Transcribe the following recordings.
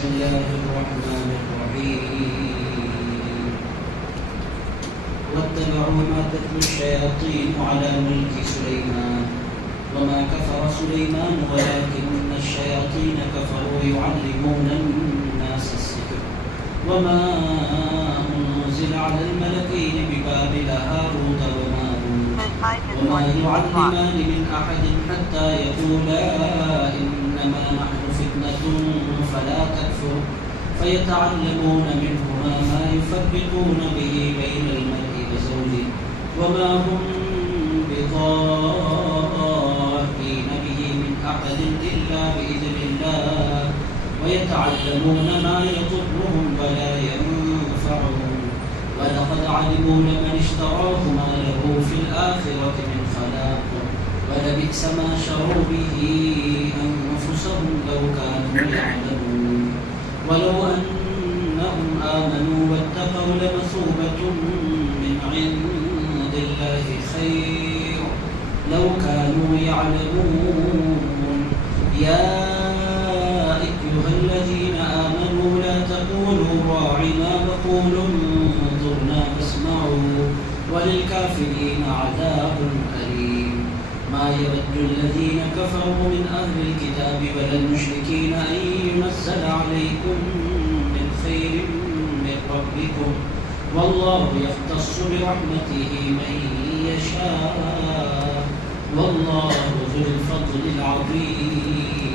بسم الله الرحمن الرحيم واتبعوا ما تتلو الشياطين على ملك سليمان وما كفر سليمان ولكن الشياطين كفروا يعلمون الناس السحر وما أنزل على الملكين ببابل هاروت وماروت وما يعلمان من أحد حتى يقولا إنما نحن فتنة فلا تكفر فيتعلمون منهما ما يفرقون به بين المرء وزوجه وما هم بضارين به من أحد إلا بإذن الله ويتعلمون ما يضرهم ولا ينفعهم ولقد علموا لمن اشتراه ما له في الآخرة من خلاق ولبئس ما شروا به أنفسهم لو كانوا يعلمون ولو أنهم آمنوا واتقوا لمثوبة من عند الله خير لو كانوا يعلمون يا أيها الذين آمنوا لا تقولوا راعنا وقولوا انظرنا واسمعوا وللكافرين عذاب أليم ما يود الذين كفروا من أهل الكتاب ولا المشركين أن ينزل عليكم من خير من ربكم والله يختص برحمته من يشاء والله ذو الفضل العظيم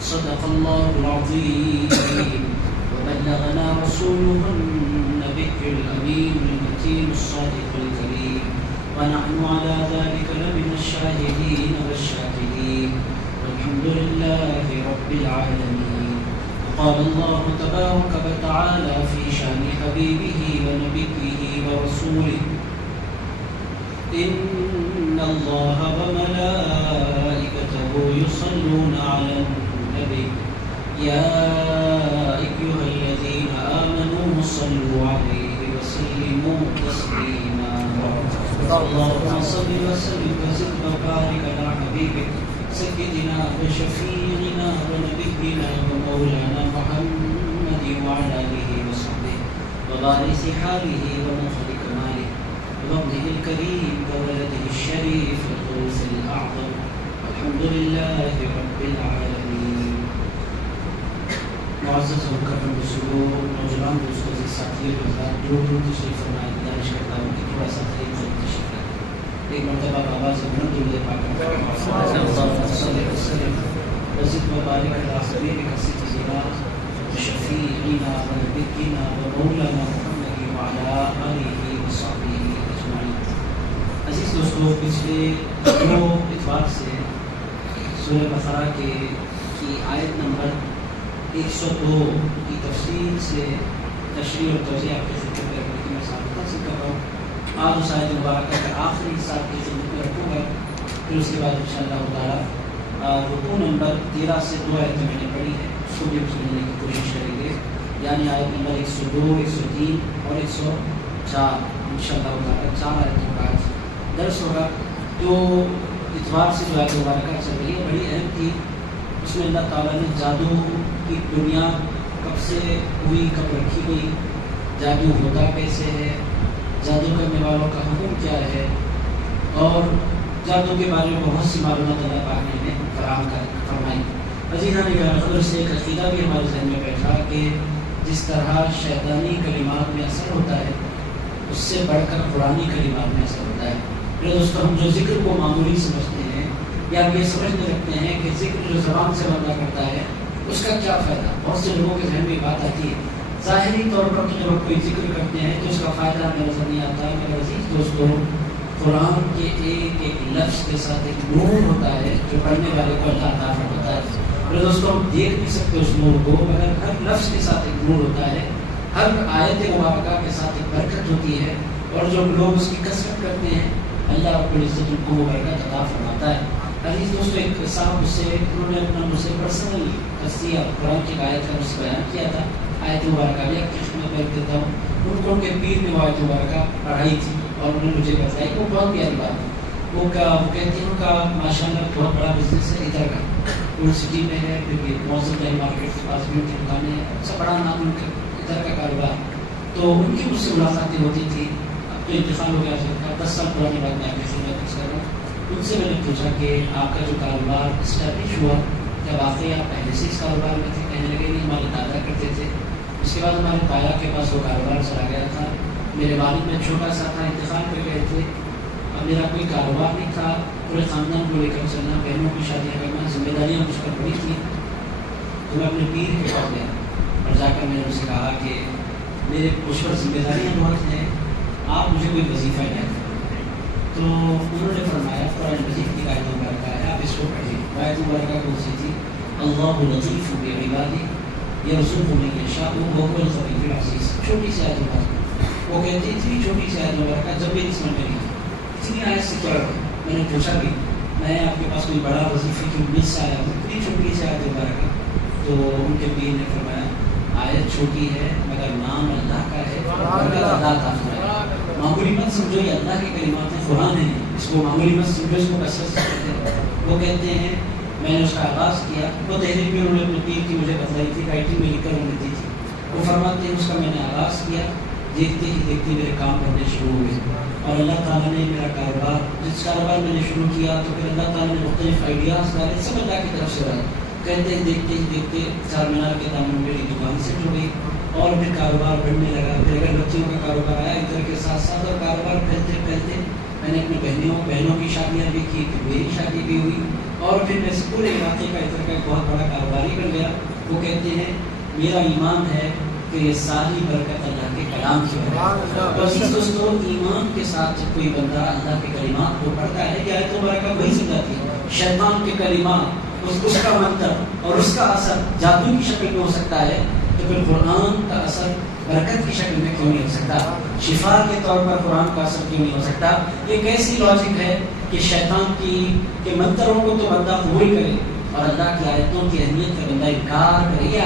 صدق الله العظيم وبلغنا رسوله النبي الأمين المتين الصادق الكريم ونحن على ذلك لمن الشاهدين والشاكرين والحمد لله رب العالمين. قال الله تبارك وتعالى في شان حبيبه ونبيه ورسوله إن الله وملائكته يصلون على النبي يا أيها الذين آمنوا صلوا عليه وسلموا تسليما. اللهم صل وسلم وزد وبارك على حبيبك سيدنا وشفيعنا ونبينا ومولانا محمد وعلى آله وصحبه ووارث حاله ومفخر كماله وابنه الكريم وولده الشريف الغوث الأعظم والحمد لله رب العالمين. معزز و مکرم بزرگوں نوجوان دوستوں سے ساتھیوں کے ساتھ جو تشریف فرمائے گزارش کرتا ہوں کہ تھوڑا سا قریب سے تشریف کریں. ایک مرتبہ بابا سے بلند درود پاک وسلم وزد مبارک علی حبیبک سیدنا وشفیعنا ونبینا ومولانا محمد وعلی آلہ وصحبہ اجمعین. عزیز دوستوں، پچھلے دو اتوار سے سورہ بقرہ کی آیت نمبر 102 کی تفصیل سے تشریح اور توضیح آپ کی خدمت میں رکھنے کی میں سابقہ حاصل کر رہا ہوں. آج اس آیت مبارکہ کا آخری حصہ آپ کی خدمت میں رکھوں گا، پھر اس کے بعد انشاءاللہ تعالیٰ رکوع نمبر 13 سے 2 آیتیں میں نے پڑھی ہے، اس کو بھی سننے کی کوشش کریں گے، یعنی آیت نمبر 102 103 اور 104 انشاءاللہ تعالیٰ 4 آیتوں کا آج درس ہوگا. تو اتوار سے جو آیت مبارکہ چل رہی ہے بڑی اہم تھی. اس میں اللہ تعالیٰ نے جادو کی دنیا کب سے ہوئی، کب رکھی گئی، جادو ہوتا کیسے ہے، جادو کرنے والوں کا حکم کیا ہے، اور جادو کے بارے میں بہت سی معلومات اللہ پاک نے ہمیں فراہم فرمائی. عزیزان گرامی، خبر سے ایک عقیدہ بھی ہمارے ذہن میں بیٹھا کہ جس طرح شیطانی کلمات میں اثر ہوتا ہے اس سے بڑھ کر قرآنی کلمات میں اثر ہوتا ہے. میرے دوستوں، ہم جو ذکر کو معمولی سمجھتے ہیں یا ہم یہ سمجھنے رکھتے ہیں کہ ذکر جو زبان سے بندہ کرتا ہے اس کا کیا فائدہ. بہت سے لوگوں کے ذہن میں بات آتی ہے ظاہری طور پر کہ جب کوئی ذکر کرتے ہیں تو اس کا فائدہ ہمیں نظر نہیں آتا. میرے عزیز دوستوں، قرآن کے ایک ایک لفظ کے ساتھ ایک نور ہوتا ہے جو پڑھنے والے کو اللہ عطا فرماتا ہے. میرے دوستوں، ہم دیکھ نہیں سکتے اس نور کو، مگر ہر لفظ کے ساتھ ایک نور ہوتا ہے، ہر آیت مبارکہ کے ساتھ ایک برکت ہوتی ہے، اور جو لوگ اس کی کثرت کرتے ہیں اللہ رب العزت ان کو وہ برکت عطا فرماتا ہے. عزیز دوستوں، ایک صاحب مجھ سے انہوں نے اپنا مجھ سے پرسنل تصدیق قرآن کی آیت کا مجھ سے بیان کیا تھا. آیت مبارکہ بھی آپ کی خدمت میں دیتا ہوں. ان کو ان کے پیر نے وہ آیت مبارکہ پڑھائی تھی اور انہوں نے مجھے بتایا کہ وہ بہت پیاری بات ہے. وہ کہتے ہیں ان کا ماشاء اللہ بہت بڑا بزنس ہے ادھر کا، اولڈ سٹی میں ہے، پھر موزن ٹائم مارکیٹ کے پاس بھی ان کی دکانیں ہیں، سب بڑا نام ان کا ادھر کا کاروبار. تو ان کی مجھ سے ملاقاتیں ہوتی تھی. اب تو انتقال ہو گیا، 10 سال پرانی بات میں آپ کی خدمت کر رہا ہوں. ان سے میں نے پوچھا کہ آپ کا جو کاروبار اسٹیبلش ہوا کیا واقعی آپ پہلے سے اس کاروبار میں تھے؟ کہنے لگے نہیں، ہمارے دادا کرتے تھے، اس کے بعد ہمارے تایا کے پاس وہ کاروبار چلا گیا تھا، میرے والد میں چھوٹا سا تھا، انتقال کر گئے تھے، اب میرا کوئی کاروبار نہیں تھا، پورے خاندان کو لے کر چلنا، بہنوں کی شادیاں کرنا، ذمہ داریاں مجھ پر بڑی تھیں. تو میں اپنے پیر کے پاس گیا اور جا کر میں نے ان سے کہا کہ میرے مجھ پر ذمہ داریاں بہت ہیں، آپ مجھے کوئی وظیفہ دیں. تو انہوں نے فرمایا قرآن مجید کی آیت مبارکہ ہے، آپ اس کو پڑھیے. آیت مبارکہ کون سی تھی؟ اللہ لطیف بعبادہ یرزق من یشاء وهو القوی العزیز. چھوٹی سی آیت مبارکہ، وہ کہتی اتنی چھوٹی سی آیت مبارکہ جب بھی اس میں میری اتنی آیت سے کیا رکھا. میں نے پوچھا بھی میں آپ کے پاس کوئی بڑا وظیفے کی امید سے آیا ہوں، اتنی چھوٹی سی آیت مبارکہ. تو ان کے پیر نے فرمایا آیت چھوٹی ہے مگر نام اللہ کا ہے، برکت اللہ عطا فرمائے. معمولی مت سمجھو، یہ اللہ کے کلمات ہیں، قرآن ہیں، اس کو معمولی مت سمجھو، اس کو کثرت سے پڑھتے ہیں. وہ کہتے ہیں میں نے اس کا آغاز کیا، وہ تحریر بھی انہوں نے اپنے پیر کی مجھے بتلائی تھی، رائٹنگ میں لکھ کر انہوں نے دی تھی. وہ فرماتے ہیں اس کا میں نے آغاز کیا، دیکھتے ہی دیکھتے میرے کام کرنے شروع ہوئے اور اللہ تعالیٰ نے میرا کاروبار، جس کاروبار میں نے شروع کیا تو پھر اللہ تعالیٰ نے مختلف آئیڈیاز ڈالے، سب اللہ کی طرف سے رہا. کہتے ہیں دیکھتے ہی دیکھتے چار مینار کے دامن میری دکان سے جڑ گئی اور پھر کاروبار بڑھنے لگا. پھر اگر بچوں کا کاروبار آیا ادھر کے ساتھ ساتھ، اور کاروبار پھیلتے پھیلتے میں نے اپنی بہنوں کی شادیاں بھی کی، پھر میری شادی بھی ہوئی اور پھر میں پورے علاقے کا ادھر کا ایک بہت بڑا کاروباری بن گیا. وہ کہتے ہیں میرا ایمان ہے کہ یہ ساری برکت اللہ کے کلام کی ہے. عزیز دوستو، ایمان کے ساتھ جب کوئی بندہ اللہ کے کلمات کو پڑھتا ہے کہ آیت مبارکہ وہی سمجھاتی ہے. شیطان کے کلمات، اس کا منتر اور اس کا اثر جادو کی شکل میں ہو سکتا ہے، تو پھر قرآن کا اثر برکت کی شکل میں کیوں نہیں ہو سکتا؟ شفا کے طور پر قرآن کا اثر کیوں نہیں ہو سکتا؟ یہ کیسی لاجک ہے کہ شیطان کے منتروں کو تو بندہ قبول کرے اور اللہ کی آیتوں کی اہمیت کا بندہ انکار کرے. یہ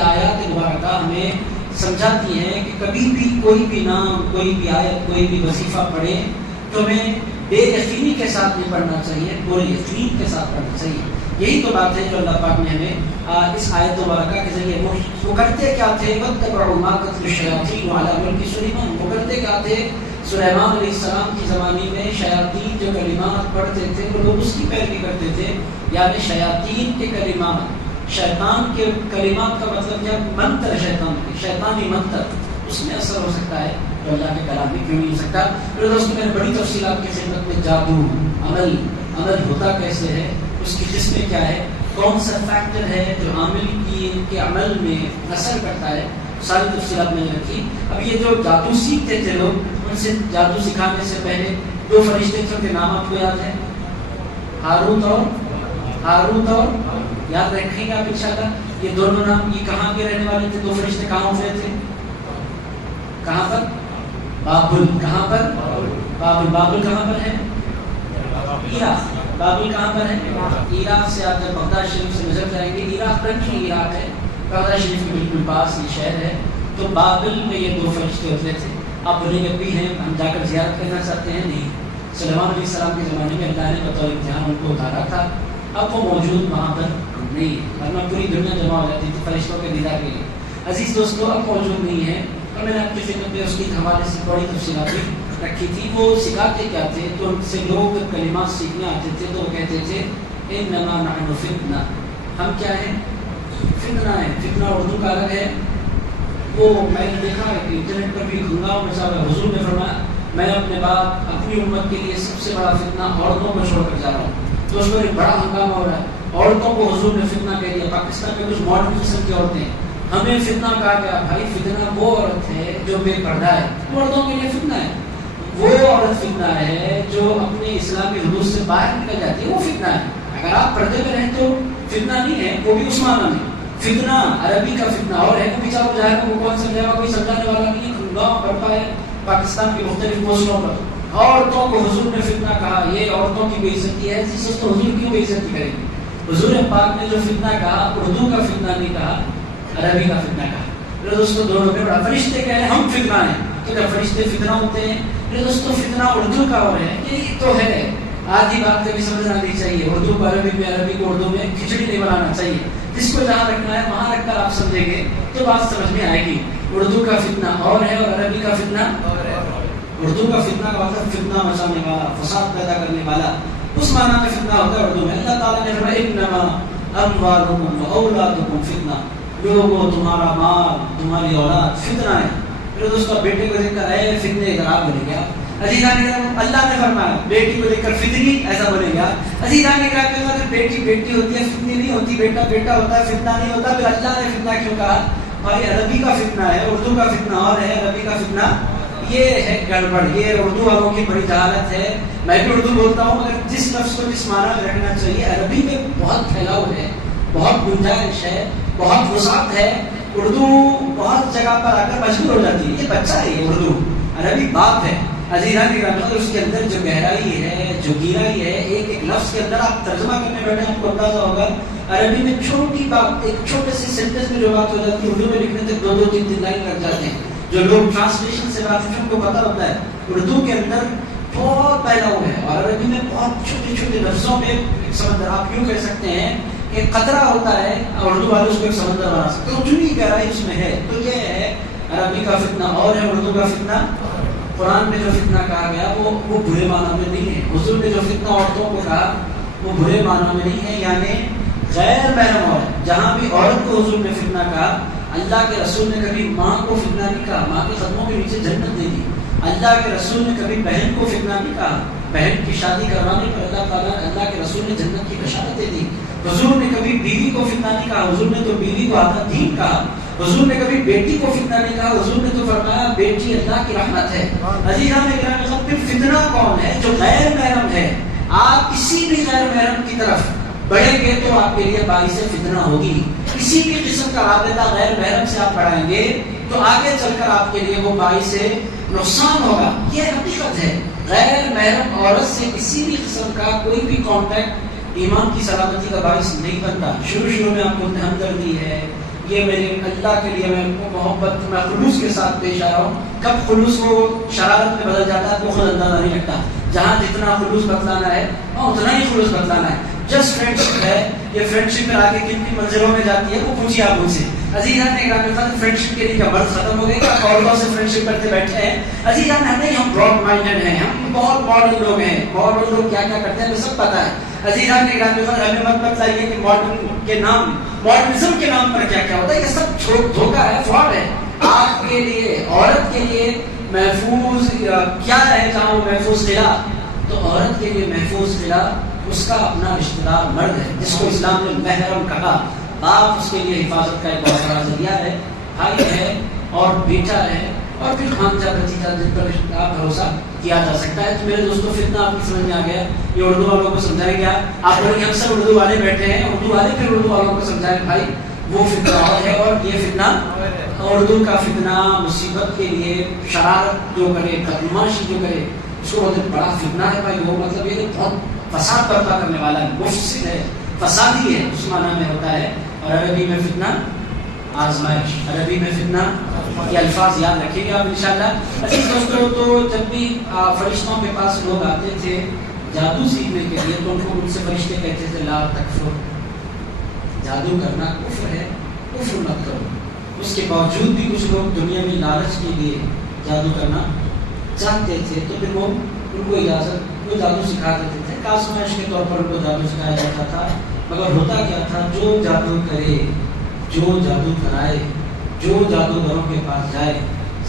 آیات مبارکہ ہمیں سمجھاتی ہیں کہ کبھی بھی کوئی بھی نام، کوئی بھی آیت، کوئی بھی وظیفہ پڑھے تو ہمیں بے یقینی کے ساتھ نہیں پڑھنا چاہیے، پورے یقین کے ساتھ پڑھنا چاہیے. یہی تو بات ہے جو اللہ پاک نے ہمیں اس آیت مبارکہ کے ذریعے وہ کرتے کیا تھے؟ وَاتَّبَعُوا مَا تَتْلُو الشَّيَاطِينُ عَلَىٰ مُلْكِ سُلَيْمَانَ. وہ کرتے کیا تھے؟ سلیمان علیہ السلام کی زمانے میں شیاطین جو کلمات پڑھتے تھے وہ لوگ اس کی پیروی کرتے تھے. یعنی شیاطین کے کلمات، شیطان کے کلمات کا مطلب کیا؟ منتر، شیطانی منتر، اس میں اثر ہو سکتا ہے تو اللہ کے کلام میں کیوں نہیں ہو سکتا؟ پھر دوستوں میں نے بڑی تفصیلات کی خدمت میں جادو، عمل ہوتا کیسے ہے، اس کی قسمیں کیا ہے، کون سا فیکٹر ہے جو عامل کے عمل میں اثر کرتا ہے، ساری تفصیلات میں نے رکھی. اب یہ جو جادو سیکھتے تھے لوگ، ان سے جادو سکھانے سے پہلے دو فرشتے تھے، ان کے نام آپ کو یاد ہے؟ ہاروت اور یاد رکھیں گے آپ انشاءاللہ. یہ دونوں نام، یہ کہاں کے رہنے والے تھے؟ دو فرشتے کہاں اترے تھے؟ کہاں پر؟ بابل. کہاں پر؟ بابل کہاں پر ہے؟ عراق. بابل کہاں پر ہے؟ عراق سے آپ جب بغداد شریف سے گزر جائیں گے، عراق کنٹری عراق ہے، بغداد شریف کے بالکل پاس یہ شہر ہے. تو بابل میں یہ دو فرشتے اترے تھے. آپ بولیں گے بھی ہیں، ہم جا کر زیارت کرنا چاہتے ہیں؟ نہیں. سلیمان علیہ السلام کے زمانے میں اللہ نے بطور امتحان ان کو اتارا تھا، اب وہ موجود وہاں پر نہیں ہے، ورنہ پوری دنیا جمع ہو جاتی تھی فرشتوں کے دیدار کے لیے. عزیز دوستو، اب موجود نہیں ہے اور میں نے آپ کی خدمت میں اس کے حوالے سے بڑی تفصیلات رکھی تھی. وہ سکھاتے کیا تھے؟ تو ان سے لوگ کلمات سیکھنے آتے تھے تو وہ کہتے تھے انما نحن فتنہ، ہم کیا ہیں؟ فتنہ ہے. فتنہ اردو کا الگ ہے. وہ میں نے دیکھا انٹرنیٹ پر بھی ہنگامہ مچا ہوا ہے. حضور نے فرمایا میں اپنے بعد اپنی امت کے لیے سب سے بڑا فتنہ عورتوں کو چھوڑ کر جا رہا ہوں. تو اس پر ایک بڑا ہنگامہ ہو رہا ہے. عورتوں کو حضور نے فتنہ کہہ دیا. پاکستان میں کچھ ماڈرن قسم کی عورتیں ہیں، ہمیں فتنہ کہا گیا. بھائی فتنہ وہ عورت ہے جو بے پردہ ہے، عورتوں کے لیے فتنہ ہے. وہ عورت فتنہ ہے جو اپنے اسلامی حدود سے باہر نکل جاتی ہے، وہ فتنہ ہے. اگر آپ پردے میں رہیں تو فتنہ نہیں ہے، وہ بھی اس معنی میں. فتنہ عربی کا فتنہ اور ہے، وہ بیچارہ جائے گا، وہ کون سمجھائے گا؟ کوئی سمجھانے والا نہیں. گاؤں برپا ہے پاکستان کی مختلف پوسٹوں پر. عورتوں کو حضور نے فتنہ کہا، یہ عورتوں کی بے عزتی ہے. جس تو حضور کیوں بے عزتی کریں گے؟ حضور پاک نے جو فتنہ کہا، اردو کا فتنہ نہیں کہا، عربی کا فتنہ کہا. میرے دوستوں دونوں میں بڑا فرشتے کہہ رہے ہیں ہم فتنہ ہیں، تو کیا فرشتے فتنہ ہوتے ہیں؟ میرے دوستوں فتنہ اردو کا اور ہے، یہ تو ہے آدھی بات کبھی سمجھنا نہیں چاہیے. اردو کو عربی میں، عربی کو اردو میں کھچڑی نہیں بنانا چاہیے. جس کو جہاں رکھنا ہے وہاں رکھ کر آپ سمجھیں گے تو بات سمجھ میں آئے گی. اردو کا فتنہ اور ہے اور عربی کا فتنہ اور ہے. اردو کا فتنہ کا مطلب فتنہ مچانے والا، فساد پیدا کرنے والا، اس معنی میں فتنہ ہوتا ہے اردو میں. اللہ تعالیٰ نے فرمایا انما اموالکم واولادکم فتنہ، لوگوں تمہارا مال تمہاری اولاد فتنہ ہے. میرے دوستو بیٹے کو دیکھ کر اے فتنے کا آپ بنے گا. عزیزان کرام اللہ نے فرمایا بیٹی کو دیکھ کر فتنی ایسا بنے گا. عزیزان کرام اگر بیٹی بیٹی ہوتی ہے فتنی نہیں ہوتی، بیٹا بیٹا ہوتا ہے فتنہ نہیں ہوتا. پھر اللہ نے فتنہ کیوں کہا؟ بھائی عربی کا فتنہ ہے، اردو کا فتنہ اور ہے، عربی کا فتنہ یہ ہے گڑبڑ. یہ اردو والوں کی بڑی جہالت ہے. میں بھی اردو بولتا ہوں مگر جس لفظ کو جس معنی میں رکھنا چاہیے، عربی میں بہت پھیلاؤ ہے، بہت گنجائش ہے، بہت وسعت ہے. اردو بہت جگہ پر آ کر مشہور ہو جاتی ہے. یہ بچہ ہے، یہ اردو. عربی باپ ہے. عزیزان کرام اس کے اندر جو گہرائی ہے، جو گہرائی ہے، ایک ایک لفظ کے اندر آپ ترجمہ کرنے بیٹھے آپ کو اندازہ ہوگا. عربی میں چھوٹی بات، ایک چھوٹے سے سینٹنس میں جو بات ہو جاتی ہے، اردو میں لکھنے تک 2 2 3 3 لائن لگ جاتے ہیں. جو لوگ ٹرانسلیشن سے بات ان کو پتا ہوتا ہے اردو کے اندر بہت پھیلاؤ ہے اور عربی میں بہت چھوٹے چھوٹے لفظوں میں ایک سمندر. آپ یوں کہہ سکتے ہیں کہ قطرہ ہوتا ہے، اردو والے اس کو ایک سمندر بنا سکتے ہیں. اتنی گہرائی اس میں ہے. تو یہ ہے عربی کا فتنہ اور ہے، اردو کا فتنہ. قرآن میں جو فتنہ کہا گیا وہ برے معنی میں نہیں ہے. حضور نے جو فتنہ عورتوں کو کہا وہ برے معنی میں نہیں ہے، یعنی غیر محرم عورت. جہاں بھی عورت کو حضور نے فتنہ کہا، اللہ کے رسول نے کبھی ماں کو فتنہ نہیں کہا. ماں کے قدموں کے نیچے جنت دے دی. اللہ کے رسول نے کبھی بہن کو فتنہ نہیں کہا. بہن کی شادی کروانے پر اللہ تعالیٰ اللہ کے رسول نے جنت کی بشارت دے دی. حضور نے کبھی بیوی کو فتنہ نہیں کہا. حضور نے تو بیوی کو آدھا دین کہا. حضور نے کبھی بیٹی کو فتنہ نہیں کہا. حضور نے تو فرمایا بیٹی اللہ کی رحمت ہے. عزیزان کرام پھر فتنہ کون ہے؟ جو غیر محرم ہے. آپ کسی بھی غیر محرم کی طرف بڑھیں گے تو آپ کے لیے باعث فتنہ ہوگی. کسی بھی قسم کا رابطہ غیر محرم سے آپ بڑھائیں گے تو آگے چل کر آپ کے لیے وہ باعث نقصان ہوگا. یہ حقیقت ہے. غیر محرم عورت سے کسی بھی قسم کا کوئی بھی کانٹیکٹ ایمان کی سلامتی کا باعث نہیں بنتا. شروع میں آپ کو ہمدردی ہے، یہ میرے اللہ کے لیے میں محبت میں خلوص کے ساتھ پیش آ رہا ہوں. کب خلوص کو شرارت میں بدل جاتا ہے تو خود اندازہ نہیں لگتا. جہاں جتنا خلوص بتلانا ہے وہاں اتنا ہی خلوص بتلانا ہے. جسٹ فرینڈشپ ہے. یہ فرینڈشپ میں آگے کن کی منزلوں میں جاتی ہے وہ پوچھیے آپ مجھ سے. عزیزان نے کہا فرینڈشپ کے لیے کیا مرض ختم ہو گئے کہ عورتوں سے فرینڈشپ کرتے بیٹھے ہیں؟ عزیزان ہم براڈ مائنڈڈ ہیں، ہم بہت ماڈرن لوگ ہیں. ماڈرن لوگ کیا کیا کرتے ہیں ہمیں سب پتا ہے. عزیزان نے کہا ہمیں مت بتلائیے کہ ماڈرن کے نام، ماڈرنزم کے نام پر کیا کیا ہوتا ہے. یہ سب دھوکہ ہے، فراڈ ہے. آپ کے لیے، عورت کے لیے محفوظ کیا ہے جہاں وہ محفوظ قلعہ؟ تو عورت کے لیے محفوظ قلعہ اس کا اپنا رشتہ دار مرد ہے جس کو اسلام نے محرم کہا. باپ اس کے لیے حفاظت کا ایک بہت بڑا ذریعہ ہے، بھائی ہے اور بیٹا ہے اور پھر خانجہ بھتیجا جن پر بھروسہ کیا جا سکتا ہے. تو میرے دوستوں فتنہ آپ کی سمجھ میں آ گیا. یہ اردو والوں کو سمجھایا گیا. آپ لوگ ہم سب اردو والے بیٹھے ہیں، اردو والے پھر اردو والوں کو سمجھائیں بھائی وہ فتنہ اور ہے اور یہ فتنہ. اردو کا فتنہ مصیبت کے لیے شرارت جو کرے، بدماشی جو کرے اس کو بہت بڑا فتنہ ہے بھائی. وہ مطلب یہ بہت فساد برپا کرنے والا ہے، مفسد ہے، فسادی ہے اس معنی میں ہوتا ہے. اور عربی میں فتنہ آزمائش، عربی میں فتنہ. یہ الفاظ یاد رکھیں گے آپ انشاءاللہ. عزیز دوستو تو جب بھی فرشتوں کے پاس لوگ آتے تھے جادو سیکھنے کے لیے تو ان سے فرشتے کہتے تھے لا تکفر، جادو کرنا کفر ہے، کفر مت کرو. اس کے باوجود بھی کچھ لوگ دنیا میں لالچ کے لیے جادو کرنا چاہتے تھے تو پھر وہ ان کو اجازت، وہ جادو سکھا دیتے تھے. آزمائش کے طور پر ان کو جادو سکھایا جاتا تھا. مگر ہوتا کیا تھا، جو جادو کرے، جو جادو کرائے، جو جادوگروں کے پاس جائے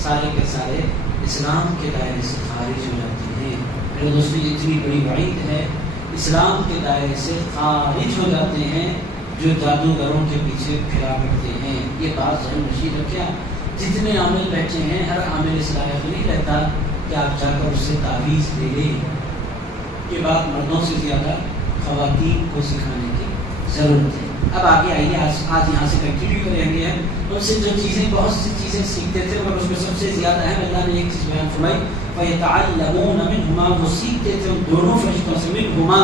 سارے کے سارے اسلام کے دائرے سے خارج ہو جاتے ہیں. میرے دوستو یہ اتنی بڑی وعید ہے. اسلام کے دائرے سے خارج ہو جاتے ہیں جو جادوگروں کے پیچھے پھرا کرتے ہیں. یہ بات ذہن نشین رکھیں. جتنے عامل بیٹھے ہیں ہر عامل اس لائق نہیں رہتا کہ آپ جا کر اس سے تعویذ لے لیں. یہ بات مردوں سے زیادہ خواتین کو سکھانے کی ضرورت ہے. اب آگے آئیے، آج یہاں سے کنٹینیو کریں گے. ان سے جو چیزیں، بہت سی چیزیں سیکھتے تھے مگر اس میں سب سے زیادہ اہم اللہ نے ایک چیز بیان فرمائی وَيَتَعَلَّمُونَ مِنْهُمَا، وہ سیکھتے تھے ان دونوں فرشتوں سے. مِنْهُمَا،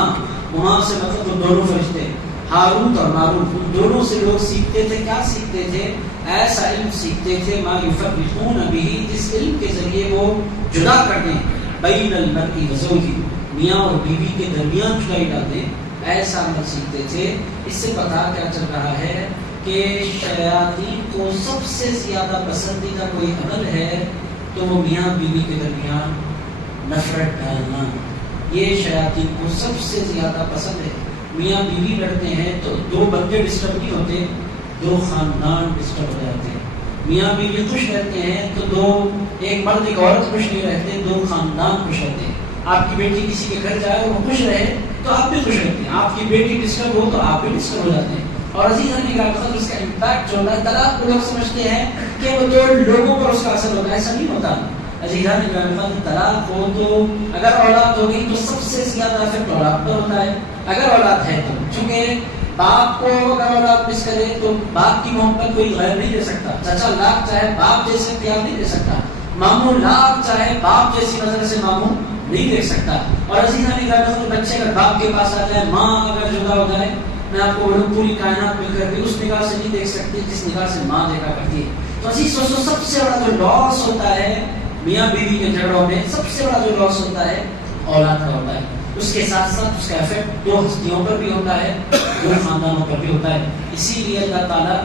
ہما سے مطلب وہ دونوں فرشتے ہاروت اور ماروت، ان دونوں سے لوگ سیکھتے تھے. کیا سیکھتے تھے؟ ایسا علم سیکھتے تھے ما یفرقون بہ، جس علم کے ذریعے وہ جدا کر دیں بین المرء وزوجہ، میاں اور بیوی کے درمیان جدائی ڈال دیں، ایسا عمل سیکھتے تھے۔ اس سے پتہ کیا چل رہا ہے کہ شیاطین کو سب سے زیادہ پسندیدہ کوئی عمل ہے تو وہ میاں بیوی کے درمیان نفرت ڈالنا، یہ شیاطین کو سب سے زیادہ پسند ہے۔ میاں بیوی لڑتے ہیں تو دو بندے ڈسٹرب نہیں ہوتے، دو خاندان ڈسٹرب ہو جاتے ہیں۔ میاں بیوی خوش رہتے ہیں تو ایک مرد ایک عورت خوش نہیں رہتے، دو خاندان خوش رہتے ہیں۔ آپ کی بیٹی کسی کے گھر جائے اور وہ خوش رہے تو آپ بھی خوش رہتے ہیں، آپ کی بیٹی ڈسٹرب ہو تو آپ بھی ڈسٹرب ہو جاتے ہیں۔ اور عزیزان اکرام، اس کا امپیکٹ جو ہوتا ہے، طلاق کو لوگ سمجھتے ہیں کہ وہ دو لوگوں پر اس کا اثر ہوتا ہے، ایسا نہیں ہوتا۔ عزیزان اکرام، طلاق ہو تو اگر اولاد ہو گئی تو سب سے زیادہ افیکٹ اولاد پر ہوتا ہے، اگر اولاد ہے تو، چونکہ باپ کو اگر اولاد مس کرے تو باپ کی محبت کوئی غیر نہیں دے سکتا۔ چچا لاکھ چاہے باپ جیسے پیار نہیں دے سکتا، ماموں لاکھ چاہے باپ جیسی نظر سے ماموں نہیں دیکھ سکتا۔ اور عزیزان اکرام، بچے اگر باپ کے پاس آ جائے، ماں اگر جدا ہو جائے، میں آپ کو بولوں پوری کائنات مل کر بھی اس نگاہ سے نہیں دیکھ سکتی جس نگاہ سے ماں دیکھا کرتی ہے۔ تو عزیز دوستو، سب سے بڑا جو لاس ہوتا ہے میاں بیوی کے جھگڑوں میں، سب سے بڑا جو لاس ہوتا ہے اولاد کا ہوتا ہے۔ اس کے ساتھ ساتھ اس کا افیکٹ دو ہستیوں پر بھی ہوتا ہے، دو خاندانوں پر بھی ہوتا ہے۔ اسی لیے اللہ تعالیٰ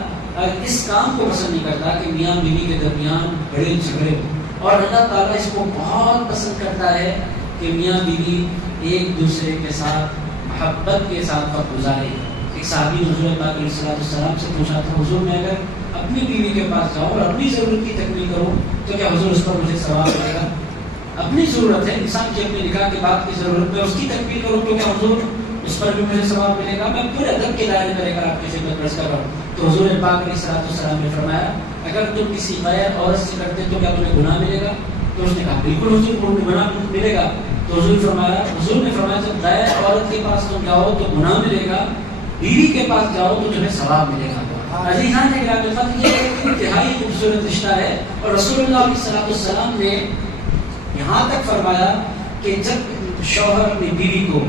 اس کام کو پسند نہیں کرتا کہ میاں بیوی کے درمیان بڑے جھگڑے ہوں، اور اللہ تعالیٰ اس کو بہت پسند کرتا ہے کہ میاں بیوی ایک دوسرے کے ساتھ محبت کے ساتھ وقت گزارے۔ ایک صحابی نے حضور پاک علیہ السلام سے پوچھا تھا، حضور میں اگر اپنی بیوی کے پاس جاؤں اور اپنی ضرورت کی تکمیل کروں تو کیا حضور اس پر مجھے ثواب ملے گا؟ اپنی ضرورت ہے انسان کی، اپنے نکاح کے بعد کی ضرورت میں اس کی تکمیل کروں تو کیا حضور اس پر بھی مجھے ثواب ملے گا؟ میں پورے ادب کے دائرے میں رہ کر آپ کی خدمت پیش کر رہا ہوں۔ تو حضور پاک علیہ السلام نے فرمایا، اگر تم کسی غیر عورت سے کرتے تو کیا تمہیں گناہ ملے گا؟ تو اس نے کہا بالکل حضور، کو گناہ ملے گا۔ تو حضور نے فرمایا جب غیر عورت کے پاس تم جاؤ تو گناہ ملے گا، بیوی کے پاس جاؤ تو تمہیں ثواب ملے گا۔ عزیزان اکرام، یہ ایک انتہائی خوبصورت رشتہ ہے، اور رسول اللہ علیہ السلام نے یہاں تک فرمایا کہ جب شوہر اپنی بیوی کو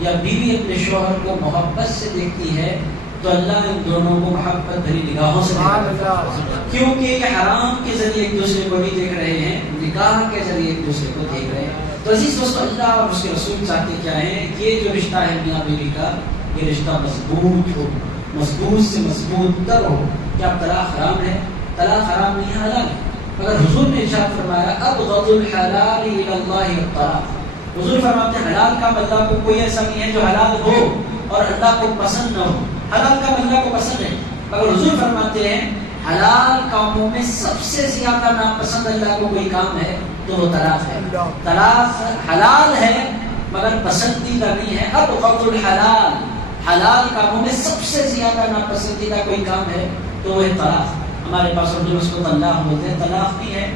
یا بیوی اپنے شوہر کو محبت سے دیکھتی ہے تو اللہ ان دونوں کو محبت بھری نگاہوں سے دیکھتا ہے، کیونکہ یہ حرام کے ذریعے ایک دوسرے کو نہیں دیکھ رہے ہیں، نکاح کے ذریعے ایک دوسرے کو دیکھ رہے ہیں۔ تو عزیز دوستو، اللہ اور اس کے رسول چاہتے کیا ہیں؟ یہ جو رشتہ ہے میاں بیوی کا، یہ رشتہ مضبوط ہو، مضبوط سے مضبوط تر ہو۔ کیا طلاق حرام ہے؟ طلاق حرام نہیں ہے، حلال ہے۔ مگر حضور نے ارشاد فرمایا، ابغض الحلال الی اللہ الطلاق۔ حضور فرماتے ہیں حلال کام اللہ کو کوئی ایسا نہیں ہے جو حلال ہو اور اللہ کو پسند نہ ہو۔ حلال کام اللہ کو پسند ہے، مگر حضور فرماتے ہیں حلال کاموں میں سب سے زیادہ ناپسند اللہ کو کوئی کام ہے تو وہ طلاق ہے۔ طلاق حلال ہے مگر پسندیدہ نہیں ہے۔ ابغض الحلال، حلال کاموں میں سب سے زیادہ ناپسندیدہ کوئی کام ہے تو وہ ہے طلاق۔ ہمارے پاس اردو میں اس کو طلاق بولتے ہیں، طلاق بھی ہے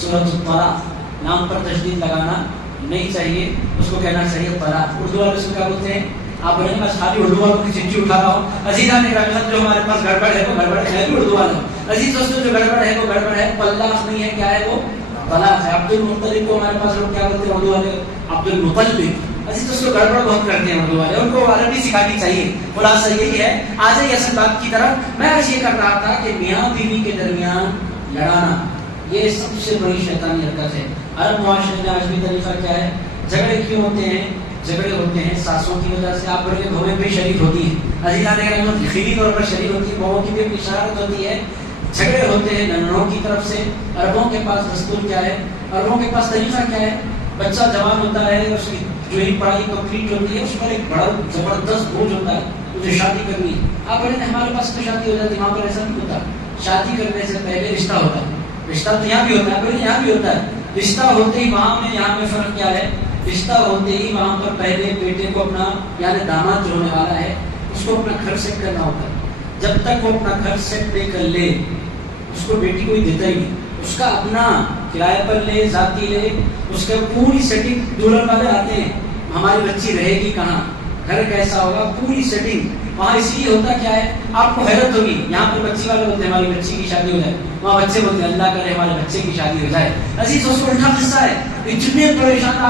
سورۃ الطلاق، نام پر تشدید لگانا نہیں چاہیے، اس کو کہنا چاہیے طلاق۔ اردو والے اس کو کیا بولتے ہیں؟ آپ بولیں میں خالی اردو والوں کی چٹھی اٹھا رہا ہوں۔ عزیزان اکرام، جو ہمارے پاس گڑبڑ ہے وہ گڑبڑ ہے، بھی اردو والے عزیز دوستوں، جو گڑبڑ ہے وہ گڑبڑ ہے، طلاق نہیں ہے، کیا ہے وہ؟ طلاق ہے۔ عبد المطلب کو ہمارے پاس لوگ کیا بولتے ہیں اردو والے؟ عبد المطلب۔ عزیز دوستوں، گڑبڑ بہت کرتے ہیں اردو والے، ان کو عربی سکھانی چاہیے۔ خلاصہ یہی ہے، آ جائیے اصل بات کی طرف۔ میں آج یہ کر رہا تھا کہ میاں بیوی کے درمیان لڑانا یہ سب سے بڑی شیطانی حرکت ہے۔ عرب معاشرے میں آج بھی طریقہ کیا ہے؟ جھگڑے کیوں ہوتے ہیں؟ جھگڑے ہوتے ہیں ساسوں کی وجہ سے۔ آپ بڑے بہویں بھی شریک ہوتی ہیں، عزیزان اکرام، خیری طور پر شریک ہوتی ہے، بہووں کی بھی ایک اشارت ہوتی ہے۔ جھگڑے ہوتے ہیں ننوں کی طرف سے۔ عربوں کے پاس دستور کیا ہے؟ عربوں کے پاس طریقہ کیا ہے؟ بچہ جوان ہوتا ہے، اس کی جو ہی پڑھائی کمپلیٹ ہوتی ہے، اس پر ایک بڑا زبردست بوجھ ہوتا ہے، مجھے شادی کرنی ہے۔ آپ بڑے ہمارے پاس تو شادی ہو جاتی ہے، وہاں پر ایسا نہیں ہوتا۔ شادی کرنے سے پہلے رشتہ ہوتا ہے، رشتہ تو یہاں بھی ہوتا ہے، بڑے یہاں بھی ہوتا ہے۔ رشتہ ہوتے ہی وہاں میں یہاں میں فرق کیا ہے؟ رشتہ ہوتے ہی وہاں پر پہلے بیٹے کو اپنا، یعنی داماد جو ہونے والا ہے، اس کو اپنا گھر سیٹ کرنا ہوتا ہے۔ جب تک وہ اپنا گھر سیٹ نہیں کر لے، اس کو بیٹی کوئی دیتا ہی نہیں، اس کا اپنا کرایہ پر لے، ذاتی لے، اس کا پوری سیٹنگ دولہن والے آتے ہیں، ہماری بچی رہے گی کہاں، گھر کیسا ہوگا، پوری سیٹنگ وہاں۔ اس لیے ہوتا کیا ہے؟ آپ کو حیرت ہوگی، یہاں پر بچی والے بولتے ہیں ہماری بچی کی شادی ہو جائے، وہاں بچے بولتے ہیں اللہ کرے ہمارے بچے کی شادی ہو جائے۔ عزیز اس کو الٹا قصہ ہے، اتنے پریشان۔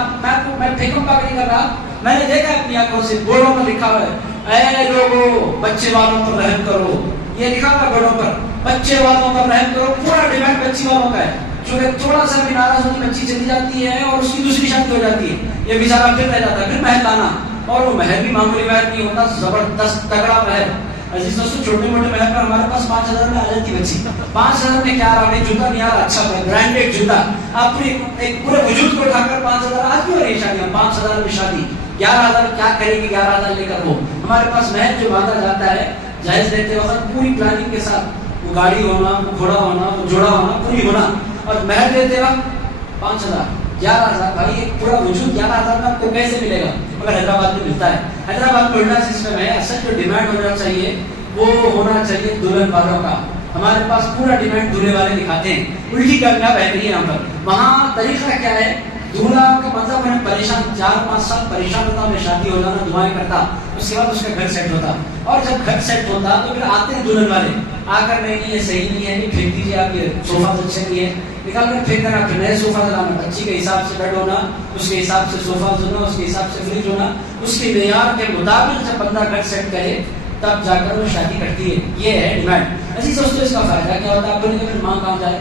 میں پھینکوں کا نہیں کر رہا، میں نے دیکھا اپنی آنکھوں سے، بورڈوں پر لکھا ہوا ہے، اے لوگوں بچے والوں پر رحم کرو، یہ لکھا ہوا بورڈوں پر، بچے والوں پر رحم کرو۔ پورا ڈیمانڈ بچی والوں کا ہے، چونکہ تھوڑا سا بھی ناراض ہوتی بچی چلی جاتی ہے اور اس کی دوسری شادی ہو جاتی ہے۔ یہ بیچارہ پھر رہ جاتا ہے، پھر محل لانا، اور وہ محل بھی معمولی محل نہیں ہوتا، زبردست تگڑا محل۔ عزیز دوستو چھوٹے موٹے محل پر ہمارے پاس 5,000 میں آ جاتی بچی، 5,000 میں کیا آ رہا ہے، جوتا نہیں آ رہا اچھا برانڈیڈ جوتا، آپ ایک پورے وجود کو اٹھا کر 5,000 آج کیوں رہی شادیاں، 5,000 میں شادی، 11,000 کیا کرے گی 11,000 لے کر وہ۔ ہمارے پاس محل جو باندھا جاتا ہے جہیز لیتے وقت پوری پلاننگ کے ساتھ، وہ گاڑی ہونا، وہ گھوڑا ہونا، وہ جوڑا ہونا، پوری ہونا، اور محل لیتے وقت 5,000 11,000 بھائی ایک پورا وجود 11,000 میں آپ کو کیسے ملے گا؟ مگر حیدرآباد میں ملتا ہے۔ حیدرآباد میں الٹا سسٹم ہے، اصل جو ڈیمانڈ ہونا چاہیے وہ ہونا چاہیے دلہن والوں کا، ہمارے پاس پورا ڈیمانڈ دولہے والے دکھاتے ہیں، الٹی کامیاب ہے یہاں پر۔ وہاں طریقہ کیا ہے، دولہا کا مطلب میں پریشان 4-5 سال پریشان ہوتا، میں شادی ہو جانا، دعائیں کرتا، اس کے بعد اس کا گھر سیٹ ہوتا، اور جب گھر سیٹ ہوتا تو پھر آتے ہیں دلہن والے آ کر نہیں یہ صحیح نہیں ہے، یہ پھینک دیجیے آپ، یہ صوفہ اچھا نہیں ہے، نکال کر پھینک دینا، پھر نئے صوفہ دلانا، بچی کے حساب سے بیڈ ہونا، اس کے حساب سے صوفہ ہونا، اس کے حساب سے فریج ہونا، اس کے معیار کے مطابق جب بندہ گھر سیٹ کرے تب جا کر وہ شادی کرتی ہے، یہ ہے ڈیمانڈ۔ عزیز دوستو اس کا فائدہ کیا ہوتا ہے، آپ بولیں گے پھر ماں کہاں جائے،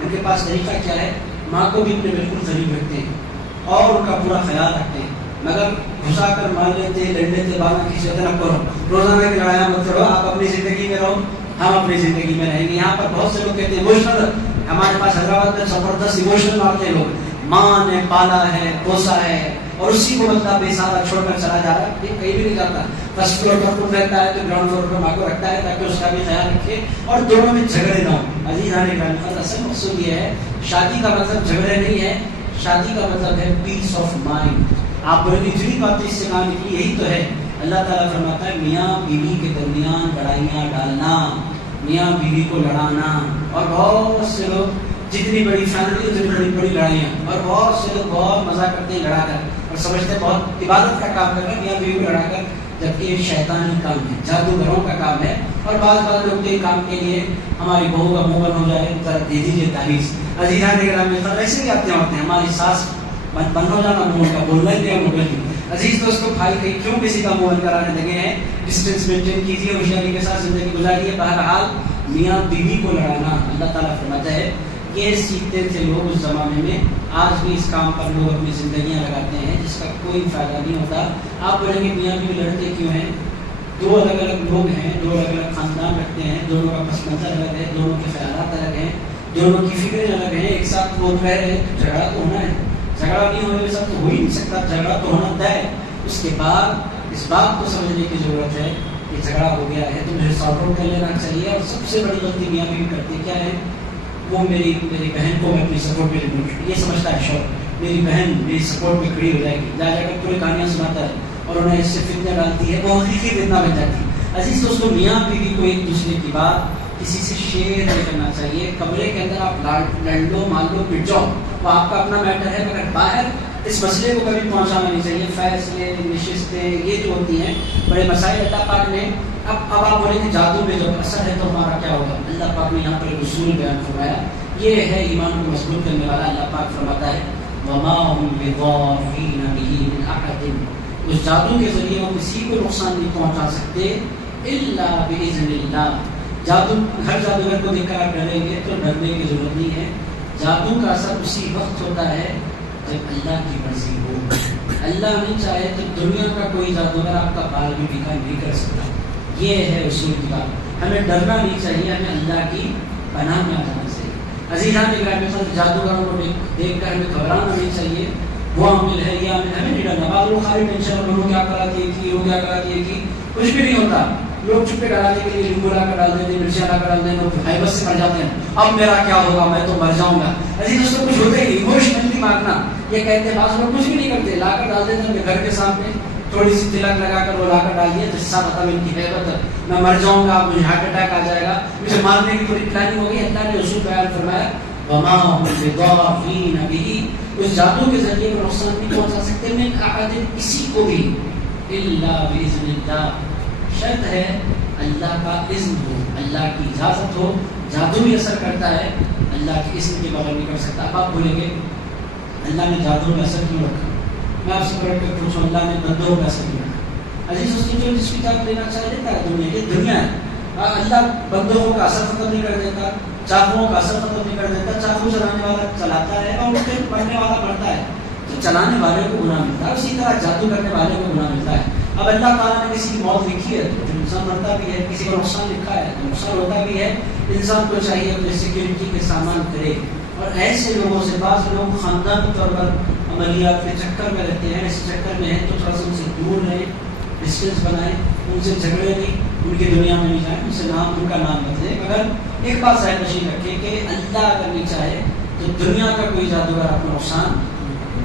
ان کے پاس طریقہ کیا ہے، ماں کو بھی اپنے بالکل قریب رکھتے ہیں اور ان کا پورا خیال رکھتے ہیں، مگر گھسا کر مان لیتے، لڑ لیتے، بالا کھینچتے نہ کرو، روزانہ کی لڑائیاں مت کرو، آپ اپنی زندگی میں رہو، ہم اپنی زندگی میں رہیں گے۔ یہاں پر بہت سے لوگ کہتے ہیں ایموشنل، ہمارے پاس حیدرآباد میں زبردست ایموشنل مارتے ہیں لوگ، ماں نے پالا ہے، پوسا ہے، اور اسی کو بندہ بے سہارا چھوڑ کر چلا جا رہا ہے، یہ کہیں بھی نہیں جاتا، فرسٹ فلور پر خود رہتا ہے تو گراؤنڈ فلور پر ماں کو رکھتا ہے تاکہ اس کا بھی خیال رکھے اور دونوں میں جھگڑے نہ ہوں۔ عزیزان گرامی، اصل مقصود یہ ہے، شادی کا مطلب جھگڑے نہیں ہے، شادی کا مطلب ہے پیس آف مائنڈ۔ آپ بولیں گے جتنی باتیں اس سے کہاں نکلی، یہی تو ہے۔ اللہ تعالیٰ فرماتا ہے میاں بیوی کے درمیان لڑائیاں ڈالنا، میاں بیوی کو لڑانا، اور بہت سے لوگ جتنی بڑی فیملی اتنی بڑی بڑی لڑائیاں، اور بہت سے لوگ بہت مزہ کرتے ہیں لڑا کر اور سمجھتے ہیں بہت عبادت کا کام کر رہے ہیں میاں بیوی کو لڑا کر، جبکہ یہ شیطانی کام ہے، جادوگروں کا کام ہے۔ اور بعض لوگ کے کام کے لیے ہماری بہو کا منہ بند ہو جائے ذرا دے دیجیے تعویذ۔ عزیزان گرامی، ایسے بھی آتے ہیں ہماری ساس بند ہو جانا، منہ کا بولنا ہی نہیں ہوگا۔ عزیز دوستو، بھائی کہیں کیوں کسی کا منہ بند کرانے لگے ہیں، ڈسٹینس مینٹین کیجیے، ہوشیاری کے ساتھ زندگی گزاریے۔ بہرحال میاں بیوی کو لڑانا، اللہ تعالیٰ فرماتا ہے یہ سیکھتے تھے لوگ اس زمانے میں، آج بھی اس کام پر لوگ اپنی زندگیاں لگاتے ہیں جس کا کوئی فائدہ نہیں ہوتا۔ آپ بولیں گے میاں بیوی لڑتے کیوں ہیں؟ دو الگ الگ لوگ ہیں، دو الگ الگ خاندان رکھتے ہیں، دونوں کا پس منظر الگ ہے، دونوں کے خیالات الگ ہیں، دونوں کی فکریں الگ ہیں، ایک ساتھ وہ رہ رہے ہیں، جھگڑا تو ہونا ہے، جھگڑا نہیں ہونے سب تو ہو ہی نہیں سکتا، جھگڑا تو ہونا طے ہے۔ اس کے بعد اس بات کو سمجھنے کی ضرورت ہے کہ جھگڑا ہو گیا ہے تو مجھے سارٹ آؤٹ کر لینا چاہیے۔ اور سب سے بڑی غلطی میاں بیوی کرتی کیا ہے، وہ میری بہن کو میں اپنی سپورٹ میں لوں، یہ سمجھتا ہے شوہر میری بہن میری سپورٹ میں کھڑی ہو جائے گی، جا کر پوری کہانیاں سناتا ہے اور انہیں اس سے فتنہ ڈالتی ہے، وہ حقیقی فتنہ بن جاتی ہے۔ عزیز دوستو، میاں بیوی کو ایک دوسرے کی بات کسی سے شیئر نہیں کرنا چاہیے۔ کمرے کے اندر آپ لڑ لو، مان لو، پٹ جاؤ، وہ آپ کا اپنا میٹر ہے، مگر باہر اس مسئلے کو کبھی پہنچانا نہیں چاہیے۔ فیصلے، نشستیں، یہ جو ہوتی ہیں بڑے مسائل اللہ پاک نے اب آپ بولیں گے جادو میں جب اثر ہے تو ہمارا کیا ہوگا؟ اللہ پاک نے یہاں پر ایک اصول بیان فرمایا، یہ ہے ایمان کو مضبوط کرنے والا۔ اللہ پاک فرماتا ہے وَمَا هُمْ بِضَارِّينَ بِهِ مِنْ أَحَدٍ، اس جادو کے ذریعے وہ کسی کو نقصان نہیں پہنچا سکتے إِلَّا بِإِذْنِ اللَّهِ۔ جادو ہر جادوگر کو دیکھ کر آپ ڈریں گے تو ڈرنے کی ضرورت نہیں ہے، جادو کا اثر اسی وقت ہوتا ہے جب اللہ کی مرضی ہو۔ اللہ نہیں چاہے تو دنیا کا کوئی جادوگر آپ کا بال بھی بکا نہیں کر سکتا۔ یہ ہے اصول کی بات، ہمیں ڈرنا نہیں چاہیے، ہمیں اللہ کی پناہ میں آ جانا چاہیے۔ عزیزان گرامی، جادوگروں کو دیکھ کر ہمیں گھبرانا نہیں چاہیے، وہ عامل ہے یہ عامل، ہمیں نہیں ڈرنا۔ بعض لوگ خالی ٹینشن اور انہوں کیا کرا دیے کی، وہ کیا کرا دیے کی، کچھ بھی نہیں ہوتا۔ لوگ چپے ڈرانے کے لیے لیمبو لا کر ڈال دیتے ہیں، مرچیاں لا کر ڈال دیتے ہیں، ہائبس سے مر جاتے ہیں، اب میرا کیا ہوگا، میں تو مر جاؤں گا۔ عزیز دوستو، کچھ ہوتے ہی ایموشنلی مارنا، یہ کہتے ہیں بعض لوگ کچھ بھی نہیں کرتے، لا کر ڈال دیتے ہیں گھر کے سامنے، تھوڑی سی تلک لگا کر وہ لا کر ڈال دیا، جس سے مطلب ان کی حیبت، میں مر جاؤں گا، مجھے ہارٹ اٹیک آ جائے گا، مجھے مارنے کی پوری پلاننگ ہو گئی۔ اللہ نے اصول بیان فرمایا وَمَا هُمْ بِضَارِّينَ بِهِ، اس جادو کے ذریعے وہ نقصان نہیں پہنچا سکتے، مِنْ أَحَدٍ، کسی کو بھی، إِلَّا بِإِذْنِ اللَّهِ، شرط ہے اللہ کا اذن ہو، اللہ کی اجازت ہو۔ جادو بھی اثر کرتا ہے، اللہ کے اذن کے بغیر نہیں کر سکتا۔ اب آپ بولیں گے اللہ نے جادو میں اثر کیوں رکھا؟ میں آپ سے پلٹ کر پوچھوں، اللہ نے بندوں میں اثر کیوں رکھا؟ عزیز دوستو، جو جس کی طرف لینا چاہے لیتا ہے، دنیا یہ دنیا ہے۔ اللہ بندوں کا اثر ختم نہیں کر دیتا، چاقوؤں کا اثر ختم نہیں کر دیتا، چاقو چلانے والا چلاتا ہے اور مرنے والا مرتا ہے۔ تو چلانے والے کو گناہ ملتا ہے، اسی طرح جادو کرنے والے کو گناہ ملتا ہے۔ اب اللہ تعالیٰ نے کسی کی موت لکھی ہے تو انسان مرتا بھی ہے، کسی کو نقصان لکھا ہے تو نقصان ہوتا بھی ہے، انسان کو چاہیے اپنے سیکورٹی کے سامان کرے۔ اور ایسے لوگوں سے بعض لوگ خاندان طور پر عملیات کے چکر میں رہتے ہیں، اس چکر میں ہیں تو تھوڑا سا ان سے دور رہیں، ڈسٹینس بنائیں، ان سے جھگڑے نہیں، ان کی دنیا میں نہیں جائیں، ان کا نام بدلے، مگر ایک بات ذہن نشین رکھیں کہ اللہ اگر نہیں چاہے تو دنیا کا کوئی جادوگر آپ کو نقصان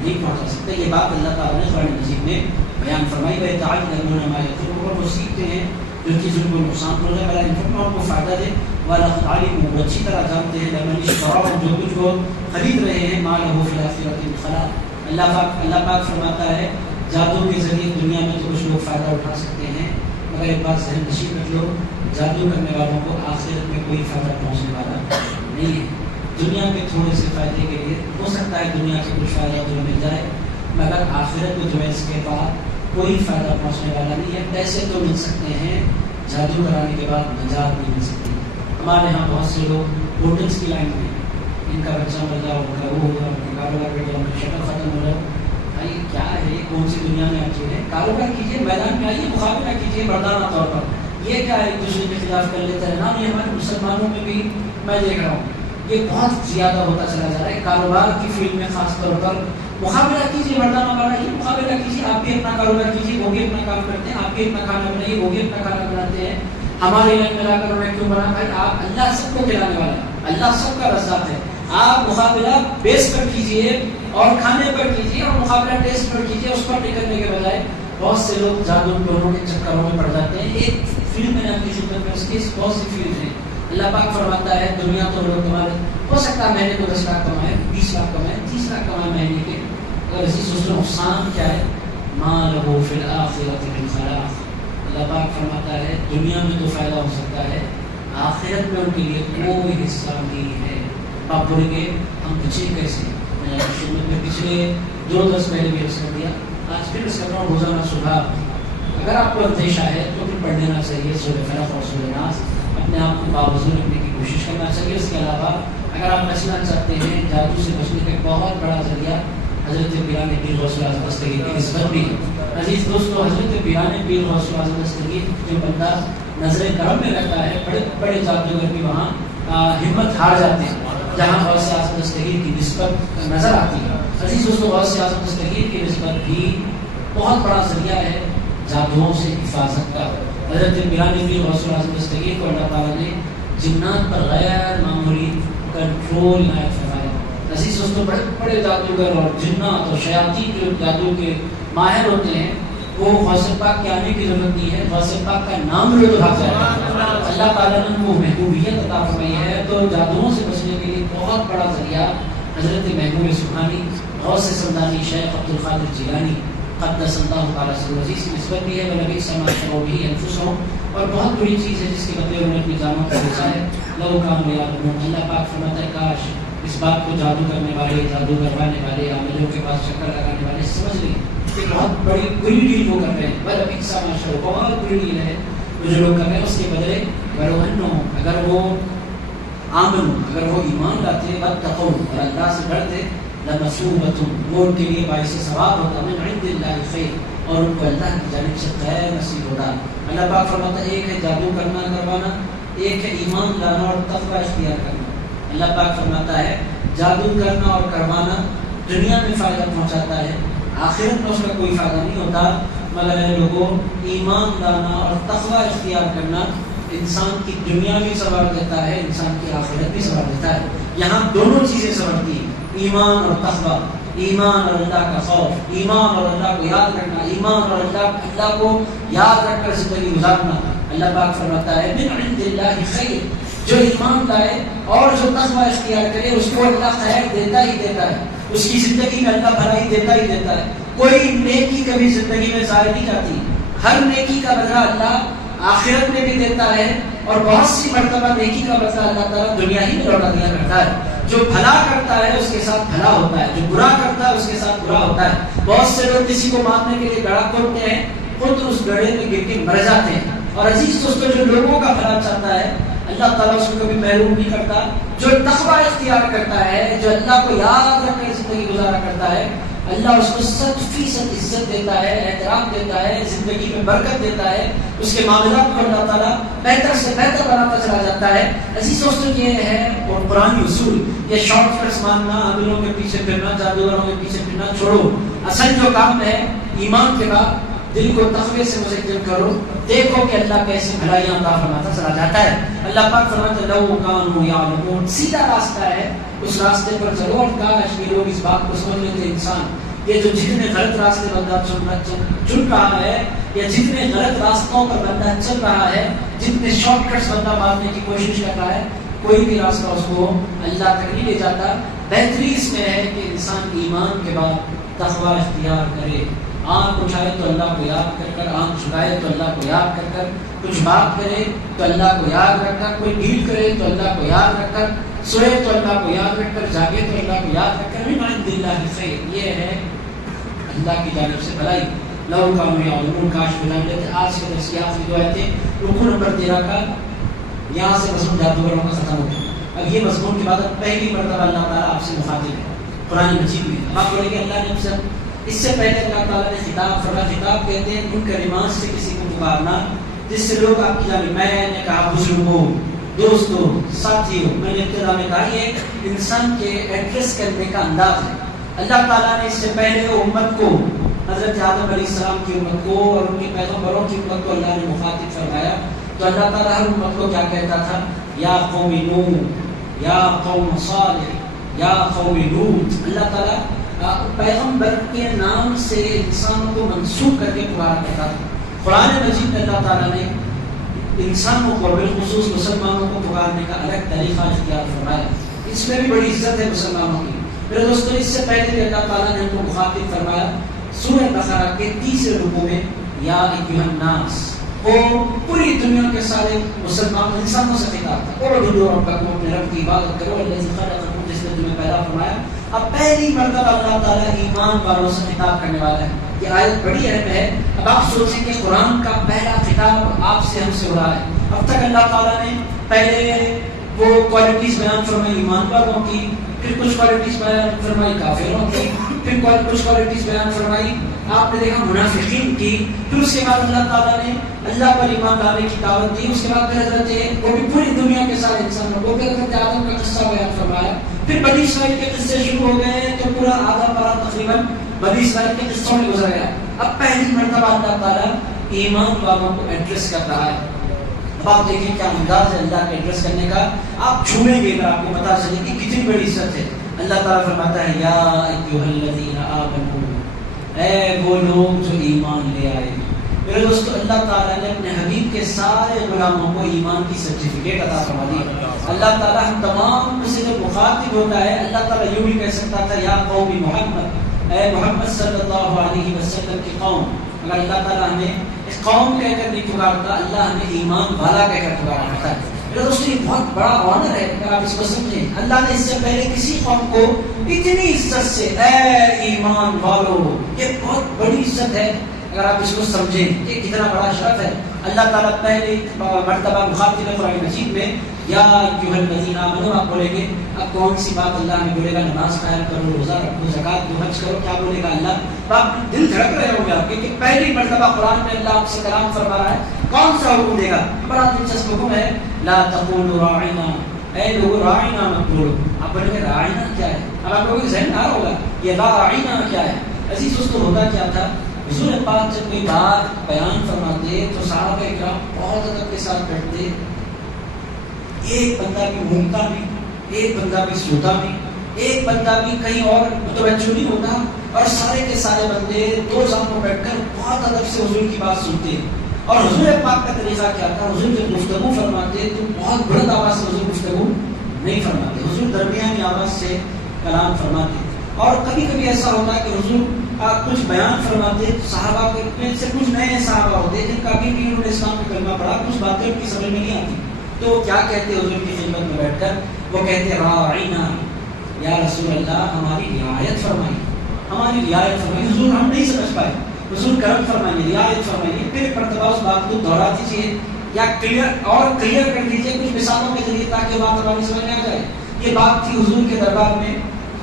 نہیں پہنچا سکتا۔ یہ بات اللہ تعالیٰ نے قرآن مجید میں بیان فرمائی ہے۔ اور وہ سیکھتے ہیں جو چیز ان کو نقصان پہنچا بلا ان کو فائدہ دے، وَلَقَدْ عَلِمُوا وہ اچھی طرح جانتے ہیں لمن اشتراه جو کچھ وہ خرید رہے ہیں مَا لَهُ فِي الْآخِرَةِ مِنْ خَلَاقٍ۔ اللہ پاک فرماتا ہے جادو کے ذریعے دنیا میں تو کچھ لوگ فائدہ اٹھا سکتے ہیں، مگر ایک بات ذہن نشین رکھ لو، جادو کرنے والوں کو آخرت میں کوئی فائدہ پہنچنے والا نہیں ہے۔ دنیا کے تھوڑے سے فائدے کے لیے ہو سکتا ہے دنیا سے کچھ فائدہ تمہیں مل جائے، مگر آخرت میں تمہیں اس کے بعد کوئی فائدہ پہنچنے والا نہیں ہے۔ پیسے تو مل سکتے ہیں، جادو کرانے کے بعد نجات نہیں مل سکتی۔ ہمارے یہاں بہت سے لوگ ہولڈنگس کی لائن میں، ان کا بچہ مر جائے، ان کا وہ ہوگا، ان کا کاروبار بیٹھ جائے، ان کی شکل ختم ہو جائے، بھائی کیا ہے، کون سی دنیا میں آپ چیز ہے؟ کاروبار کیجیے، میدان میں آئیے، مقابلہ کیجیے مردانہ طور پر۔ یہ کیا ایک دوسرے کے خلاف کر لیتا ہے؟ نہ، یہ ہمارے مسلمانوں میں بھی میں دیکھ رہا ہوں یہ بہت زیادہ ہوتا چلا جا رہا ہے۔ کاروبار کی فیلڈ میں خاص طور پر مقابلہ کیجیے، مردانہ بنائیے، مقابلہ کیجیے، آپ بھی اپنا کاروبار کیجیے، وہ بھی اپنا کام کرتے ہیں، آپ بھی اپنا کھانا بنائیے، وہ بھی اپنا کھانا بناتے ہیں۔ ہمارے لائن میں لا کر انہیں کیوں بنا؟ بھائی آپ، اللہ سب کو کھلانے والا ہے، اللہ سب کا رزاق ہے۔ آپ مقابلہ بیس پر کیجیے اور کھانے پر کیجیے، اور مقابلہ ٹیسٹ پر کیجیے، اس پر ٹکرنے کے بجائے بہت سے لوگ جادو ٹونوں کے چکروں میں پڑ جاتے ہیں۔ ایک فیلڈ میں آپ کی خدمت میں اس کی بہت سی فیلڈ ہیں۔ اللہ پاک فرماتا ہے دنیا تو لوگ تمہارے ہو سکتا ہے مہینے کو 10 لاکھ کمائے، 20 لاکھ کمائے، 30 لاکھ کمائے مہینے کے، اگر اسی سوچ لو نقصان کیا ہے؟ مَا لَهُ فِي الْآخِرَةِ مِنْ خَلَاقٍ۔ اللہ پاک فرماتا ہے دنیا میں تو فائدہ ہو سکتا ہے، آخرت میں ان کے لیے کوئی حصہ نہیں ہے۔ آپ بولیں گے ہم بچے کیسے؟ میں خدمت میں پچھلے 2 درس پہلے بھی عرض کر دیا، آج پھر عرض کر رہا ہوں، روزانہ صبح اگر آپ کو اندیشہ ہے تو پھر پڑھ لینا چاہیے سورہ فلق اور سورہ ناس، اپنے آپ کو باوضو رکھنے کی کوشش کرنا چاہیے۔ اس کے علاوہ اگر آپ بچنا چاہتے ہیں، جادو سے بچنے کا ایک بہت بڑا ذریعہ حضرت پیران پیر غوث اعظم دستگیر کی نسبت بھی ہے۔ عزیز دوستو، حضرت پیران پیر غوث اعظم دستگیر جو بندہ نظر کرم میں رہتا ہے، بڑے بڑے جادوگر بھی وہاں ہمت ہار جاتے ہیں جہاں غوث اعظم دستگیر کی نسبت نظر آتی ہے۔ عزیز دوستو، غوث اعظم دستگیر کی نسبت بھی بہت بڑا ذریعہ ہے جادوؤں سے حفاظت کا۔ حضرت پیران پیر غوث اعظم دستگیر کو اللہ تعالیٰ نے جنات پر غیر معمولی کنٹرول عنایت فرمایا۔ عزیز دوستو، بڑے بڑے جادوگر اور جنات اور شیاطین جو جادو کے ماہر ہوتے ہیں، وہ غوث پاک کے آنے کی ضرورت نہیں ہے، غوث پاک کا نام لے تو بھاگ جائے گا۔ اللہ تعالیٰ نے ان کو محبوبیت عطا فرمائی ہے، تو جادوؤں سے بچنے کے لیے بہت بڑا ذریعہ حضرت محبوب سبحانی غوث سمدانی شیخ عبد القادر جیلانی قدس اللہ تعالیٰ سے عزیز کی نسبت بھی ہے، ونبی سما شروع بھی انفسہم، اور بہت بڑی چیز ہے جس کے بدلے انہوں نے اپنی جانوں کو بیچا ہے۔ لو کانوا یعلمون، اللہ پاک فرماتا ہے کاش اس بات کو جادو کرنے والے، جادو کروانے والے، عاملوں کے پاس چکر لگانے والے سمجھ لیں کہ بہت بڑی بری ڈیل وہ کر رہے ہیں، ونبی سما شروع، بہت بری ڈیل ہے جو لوگ کر رہے ہیں۔ اس کے بدلے اگر وہ آمن، اگر وہ ایمان لاتے، واتقوا، اور اللہ سے ڈرتے، لمثوبۃ، وہ ان کے لیے باعث ثواب ہوتا، من عند اللہ خیر، اور ان کو اللہ کی جانب سے خیر نصیب ہوتا۔ اللہ پاک فرماتا ہے ایک ہے جادو کرنا کروانا، ایک ہے ایمان لانا اور تقوی اختیار کرنا۔ اللہ پاک فرماتا ہے جادو کرنا اور کروانا دنیا میں فائدہ پہنچاتا ہے، آخرت میں اس کا کوئی فائدہ نہیں ہوتا، مگر اے لوگوں ایمان لانا اور تقوی اختیار کرنا انسان کی دنیا بھی سنوار دیتا ہے، انسان کی آخرت بھی سنوار دیتا ہے۔ یہاں دونوں چیزیں سنورتی ہیں، ایمان اور تقوی، ایمان اور اللہ کا خوف، ایمان اور اللہ کو یاد رکھنا، ایمان اور اللہ کو یاد رکھ کر زندگی گزارنا۔ اللہ پاک فرماتا ہے من عند اللہ خیر، جو ایمان لائے اور جو تقوی اختیار کرے اس کو اللہ خیر دیتا ہی دیتا ہے، اس کی زندگی میں اللہ بھلائی دیتا ہی دیتا ہے۔ کوئی نیکی کبھی زندگی میں ضائع نہیں جاتی، ہر نیکی کا بدلہ اللہ آخرت میں بھی دیتا ہے، اور بہت سی مرتبہ نیکی کا بدلہ اللہ تعالیٰ دنیا ہی میں لوٹا دیا کرتا ہے۔ جو بھلا کرتا ہے اس کے ساتھ بھلا ہوتا ہے، جو برا کرتا ہے اس کے ساتھ برا ہوتا ہے۔ بہت سے لوگ کسی کو مارنے کے لیے گڑھا کھودتے ہیں، خود اس گڑھے میں گر کے مر جاتے ہیں۔ اور عزیز دوستو، جو لوگوں کا بھلا چاہتا ہے اللہ تعالیٰ اس کو کبھی محروم نہیں کرتا۔ جو تقوی اختیار کرتا ہے، جو اللہ کو یاد رکھ کر زندگی گزارا کرتا ہے، اللہ اس کو 100% عزت دیتا ہے، احترام دیتا ہے، زندگی میں برکت دیتا ہے، اس کے معاملات کو اللہ تعالیٰ بہتر سے بہتر بناتا چلا جاتا ہے۔ عزیز دوستو، یہ ہے اور قرآن اصول، یہ شارٹ کٹس ماننا، عاملوں کے پیچھے پھرنا، جادوگروں کے پیچھے پھرنا چھوڑو۔ اصل جو کام ہے ایمان کے بعد دل کو تقوی سے مزین کرو، دیکھو کہ اللہ کیسے بھلائیاں عطا فرماتا چلا جاتا ہے۔ اللہ پاک فرماتا ہے لو کانوا یعلمون، سیدھا راستہ ہے، اس راستے پر چلو۔ اور کاش کہ لوگ اس بات کو سمجھ لیتے، انسان یہ جو جتنے غلط راستے بندہ چن رہا ہے، یا جتنے غلط راستوں پر بندہ چل رہا ہے، جتنے شارٹ کٹس بندہ مارنے کی کوشش کر رہا ہے، کوئی بھی راستہ اس کو اللہ تک نہیں لے جاتا۔ بہتری اس میں ہے کہ انسان ایمان کے بعد تقوی اختیار کرے، آنکھ اٹھائے تو اللہ کو یاد کر کر، آنکھ جھکائے تو اللہ کو یاد کر کر، کچھ بات کرے تو اللہ کو یاد رکھ کر، کوئی ڈیل کرے تو اللہ کو یاد رکھ کر، سوئے تو اللہ کو یاد رکھ کر، جاگے تو اللہ کو یاد رکھ کر، من عند اللہ خیر، یہ ہے اللہ کی جانب سے بھلائی۔ لو کانوا یعلمون، کاش جان لیتے۔ آج کے درس کی آخری جو آیتیں رکوع نمبر 13 کا، یہاں سے مضمون جادوگروں کا ختم ہوتا ہے۔ اب یہ مضمون کے بعد پہلی مرتبہ اللہ تعالیٰ آپ سے مخاطب ہے قرآن مجید میں۔ اب آپ بولیں گے اللہ نے سب، اس سے پہلے اللہ تعالیٰ نے خطاب فرمایا، خطاب کہتے ہیں ان کلمات سے کسی کو پکارنا جس سے لوگ آپ کی جانب۔ میں نے کہا بزرگوں، دوستوں، ساتھیوں، میں نے ابتدا میں کہا یہ انسان کے ایڈریس کرنے کا انداز ہے۔ اللہ تعالیٰ نے اس سے پہلے امت کو، حضرت آدم علیہ السلام کی امت کو اور ان کے پیغمبروں کی امت کو اللہ نے مخاطب فرمایا، تو اللہ تعالیٰ ہر امت کو کیا کہتا تھا؟ یا قوم نوح، یا قوم صالح، یا قوم لوط۔ اللہ تعالیٰ پیغمبر کے نام سے انسانوں کو منسوخ کر کے پکارا کرتا تھا۔ قرآن مجید میں اللہ تعالیٰ نے انسانوں کو، بالخصوص مسلمانوں کو پکارنے کا الگ طریقہ اختیار فرمایا۔ اس میں بھی بڑی عزت ہے مسلمانوں کی۔ میرے دوستو، اس سے پہلے بھی اللہ تعالیٰ نے ان کو مخاطب فرمایا سورہ بقرہ کے 30 رکوع میں، یا ایھا الناس، وہ پوری دنیا کے سارے مسلمان انسانوں سے خطاب تھا۔ اعبدوا ربکم، اپنے رب کی عبادت کرو، الذی خلقکم، جس نے تمہیں پیدا فرمایا۔ اب پہلی مرتبہ اللہ تعالیٰ ایمان والوں سے خطاب کرنے والا ہے۔ یہ آیت بڑی اہم ہے۔ اب آپ سوچیں کہ قرآن کا پہلا خطاب آپ سے، ہم سے ہو رہا ہے۔ اب تک اللہ تعالیٰ نے پہلے وہ کوالٹیز بیان فرمائی ایمان والوں کی، پھر کچھ کوالٹیز بیان فرمائی کافروں کی، پھر کچھ کوالٹیز بیان فرمائی آپ نے دیکھا منافقین کی، پھر اس کے بعد اللہ تعالیٰ نے اللہ پر ایمان لانے کی دعوت دی۔ اس کے بعد پھر حضرت وہ بھی پوری دنیا کے سارے انسانوں کو، پھر حضرت آدم کا قصہ بیان فرمایا، پھر بنی اسرائیل کے قصے شروع ہو گئے، تو پورا آدھا پارا تقریباً بنی اسرائیل کے قصوں میں گزر گیا۔ اب پہلی مرتبہ اللہ تعالیٰ ایمان والوں کو ایڈریس کر رہا ہے۔ اب آپ دیکھیں کیا انداز ہے اللہ کے ایڈریس کرنے کا، آپ جھومیں گے اگر آپ کو پتا چلے کہ کتنی بڑی عزت ہے۔ اللہ تعالیٰ فرماتا ہے یا ایھا الذین آمنوا، اے وہ لوگ جو ایمان لے آئے۔ میرے دوستو، اللہ تعالیٰ نے اپنے حبیب کے سارے غلاموں کو ایمان کی سرٹیفکیٹ عطا فرما دی۔ اللہ تعالیٰ ہم تمام سے جب مخاطب ہوتا ہے، اللہ تعالیٰ یوں بھی کہہ سکتا تھا یا قوم محمد، اے محمد صلی اللہ علیہ وسلم کی قوم۔ اگر اللہ تعالیٰ ہمیں اس قوم کہہ کر نہیں پکارتا، اللہ ہمیں ایمان والا کہہ کر پکارا کرتا ہے۔ میرے دوستو، یہ بہت بڑا آنر ہے اگر آپ اس کو سمجھیں۔ اللہ نے اس سے پہلے کسی قوم کو اتنی عزت سے اے ایمان والو، یہ بہت بڑی عزت ہے اگر آپ اس کو سمجھیں، یہ کتنا بڑا شرف ہے۔ اللہ تعالیٰ پہلے مرتبہ مخاطب قرآن مجید میں یا ایھا الذین آمنوا، آپ بولیں گے اب کون سی بات اللہ نے بولے گا؟ نماز قائم کرو، روزہ رکھو، زکات دو، حج کرو، کیا بولے گا اللہ؟ آپ دل دھڑک رہے ہوں گے آپ کے کہ پہلی مرتبہ قرآن میں اللہ آپ سے کلام فرما رہا ہے، کون سا حکم دے گا؟ بڑا دلچسپ حکم ہے، لا تقولوا راعنا، اے لوگوں راعنا مت بولو۔ آپ بولیں گے راعنا کیا ہے؟ اب آپ لوگوں کے ذہن میں آ رہا ہوگا یہ راعنا کیا ہے۔ عزیز دوستو، ہوتا کیا تھا، حضور پاک جب کوئی بات بیان فرماتے تو صحابہ کرام بہت ادب کے ساتھ بیٹھتے، ایک بندہ بھی گھومتا نہیں، ایک بندہ بھی سوتا نہیں، ایک بندہ بھی کہیں اور متوجہ نہیں ہوتا، اور سارے کے سارے بندے دو سامنے بیٹھ کر بہت ادب سے حضور کی بات سنتے۔ اور حضور پاک کا طریقہ کیا تھا؟ حضور جب گفتگو فرماتے تو بہت بلند آواز سے حضور گفتگو نہیں فرماتے، حضور درمیانی آواز سے کلام فرماتے۔ اور کبھی کبھی ایسا ہوتا کہ حضور کچھ بیان فرماتے، صحابہ میں سے کچھ نئے صحابہ ہوتے جن کا ابھی بھی انہوں نے اسلام میں کلمہ پڑھا، کچھ باتیں ان کی سمجھ میں نہیں آتی، تو وہ کیا کہتے حضور کی خدمت میں بیٹھ کر؟ وہ کہتے راعینا، یا رسول اللہ ہماری رعایت فرمائیے، ہماری رعایت فرمائیے۔ حضور ہم نہیں سمجھ پائے، حضور کرم فرمائیے، رعایت فرمائیے۔ پھر ایک مرتبہ اس بات کو دوہرا دیجیے یا کلیئر کر دیجیے کچھ مثالوں کے ذریعے، تاکہ بات ہماری سمجھ میں آ جائے۔ یہ بات تھی حضور کے دربار میں،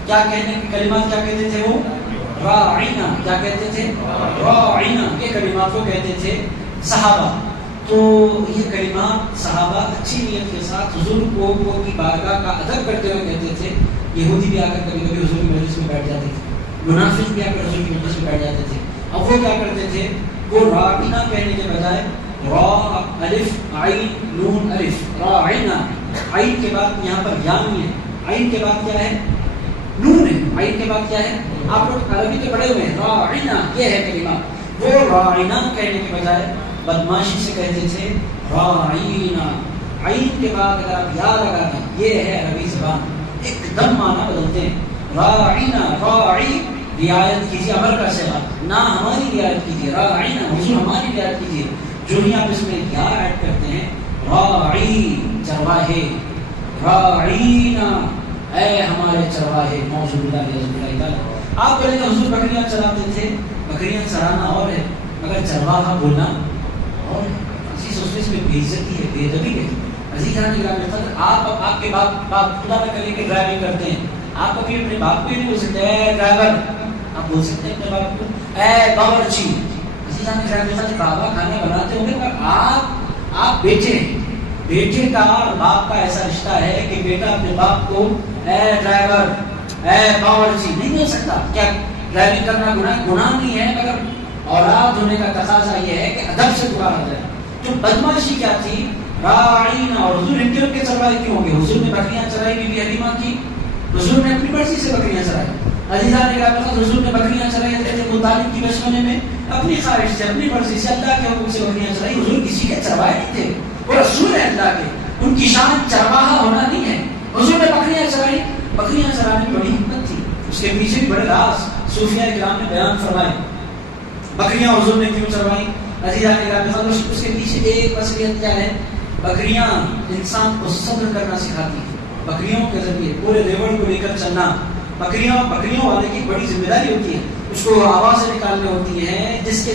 کیا کہنے کے کلمات کیا کہتے تھے وہ؟ راعینا، کیا کہتے تھے؟ راعینا، یہ کلمات کو کہتے تھے صحابہ. تو یہ کلمات صحابہ اچھی نیت کے ساتھ حضور کو کی بارگاہ کا ادب کرتے ہوئے کہتے تھے. یہودی بھی آ کر کبھی کبھی حضور کی مجلس میں بیٹھ جاتے تھے، منافق بھی آ کر حضور کی مجلس میں بیٹھ جاتے تھے. اب وہ کیا کرتے تھے؟ وہ راعینا کہنے کے بجائے را الف عین نون الف راعینا، عین کے بعد یہاں پر یا نہیں ہے، عین کے بعد کیا ہے؟ نون ہے. عین کے بعد کیا ہے؟ آپ لوگ عربی کے پڑھے ہوئے ہیں. راعینا یہ ہے کلمہ. وہ راعینا کہنے کے بجائے بدماشی سے کہتے تھے راعینا. عین کے بعد اگر آپ یا لگا دیں، یہ ہے عربی زبان، ایک دم معنی بدلتے ہیں. راعینا، راعی رعایت کیجیے، امر کا صیغہ، نہ ہماری رعایت کیجیے. راعینا حضور ہماری رعایت کیجیے. جو ہی آپ اس میں یا ایڈ کرتے ہیں، راعی چرواہے، راعینا اے ہمارے چرواہے. موضوع اللہ. آپ بولیں گے حضور بکریاں چراتے تھے. بکریاں چرانا اور ہے، مگر چرواہا بولنا اور ہے. اسی سوچتے اس میں بے عزتی ہے، بے ادبی ہے. آپ کے باپ خدا نہ کرے کہ ڈرائیونگ کرتے ہیں، آپ کبھی اپنے باپ کو ہی نہیں بول سکتے اے ڈرائیور. آپ بول سکتے ہیں اپنے باپ کو اے باورچی. بابا کھانا بناتے ہوں گے، پر آپ بیٹے ہیں. بیٹے کا اور باپ کا ایسا رشتہ ہے کہ بیٹا اپنے باپ کو اے ڈرائیور اے باورچی نہیں بول سکتا. کیا ڈرائیونگ کرنا گناہ نہیں ہے، مگر اولاد ہونے کا تقاضا یہ ہے کہ ادب سے پکارا جائے. جو بدماشی کیا تھی راعینا. اور حضور ان کے چرواہے کیوں ہوں گے؟ حضور نے بکریاں چرائی بی بی حلیمہ کی، حضور نے اپنی مرضی سے بکریاں چرائی. عزیزان اکرام، حضور نے بکریاں چرائی حضرت ابو طالب کی بچپنے میں اپنی خواہش سے، اپنی مرضی سے، اللہ کے حکم سے بکریاں چرائی. حضور کسی کے چرواہے نہیں تھے، وہ رسول ہے اللہ کے. ان کی شان چرواہا ہونا نہیں ہے. حضور نے بکریاں چرائی. بکریاں چرانے میں بڑی حکمت تھی، اس کے پیچھے بھی بڑے راز صوفیاء کرام نے بیان فرمائے. بکریاں حضور نے کیوں چروائی؟ عزیزان اکرام، اس کے پیچھے ایک وصیت کیا ہے؟ بکریاں انسان کو صبر کرنا سکھاتی ہیں. بکریوں کے ذریعے پورے ریوڑ کو لے کر چلنا. بکریوں والے کی بڑی ذمہ داری ہوتی ہے، اس کو ہوا سے نکالنے ہوتی ہے، جس کے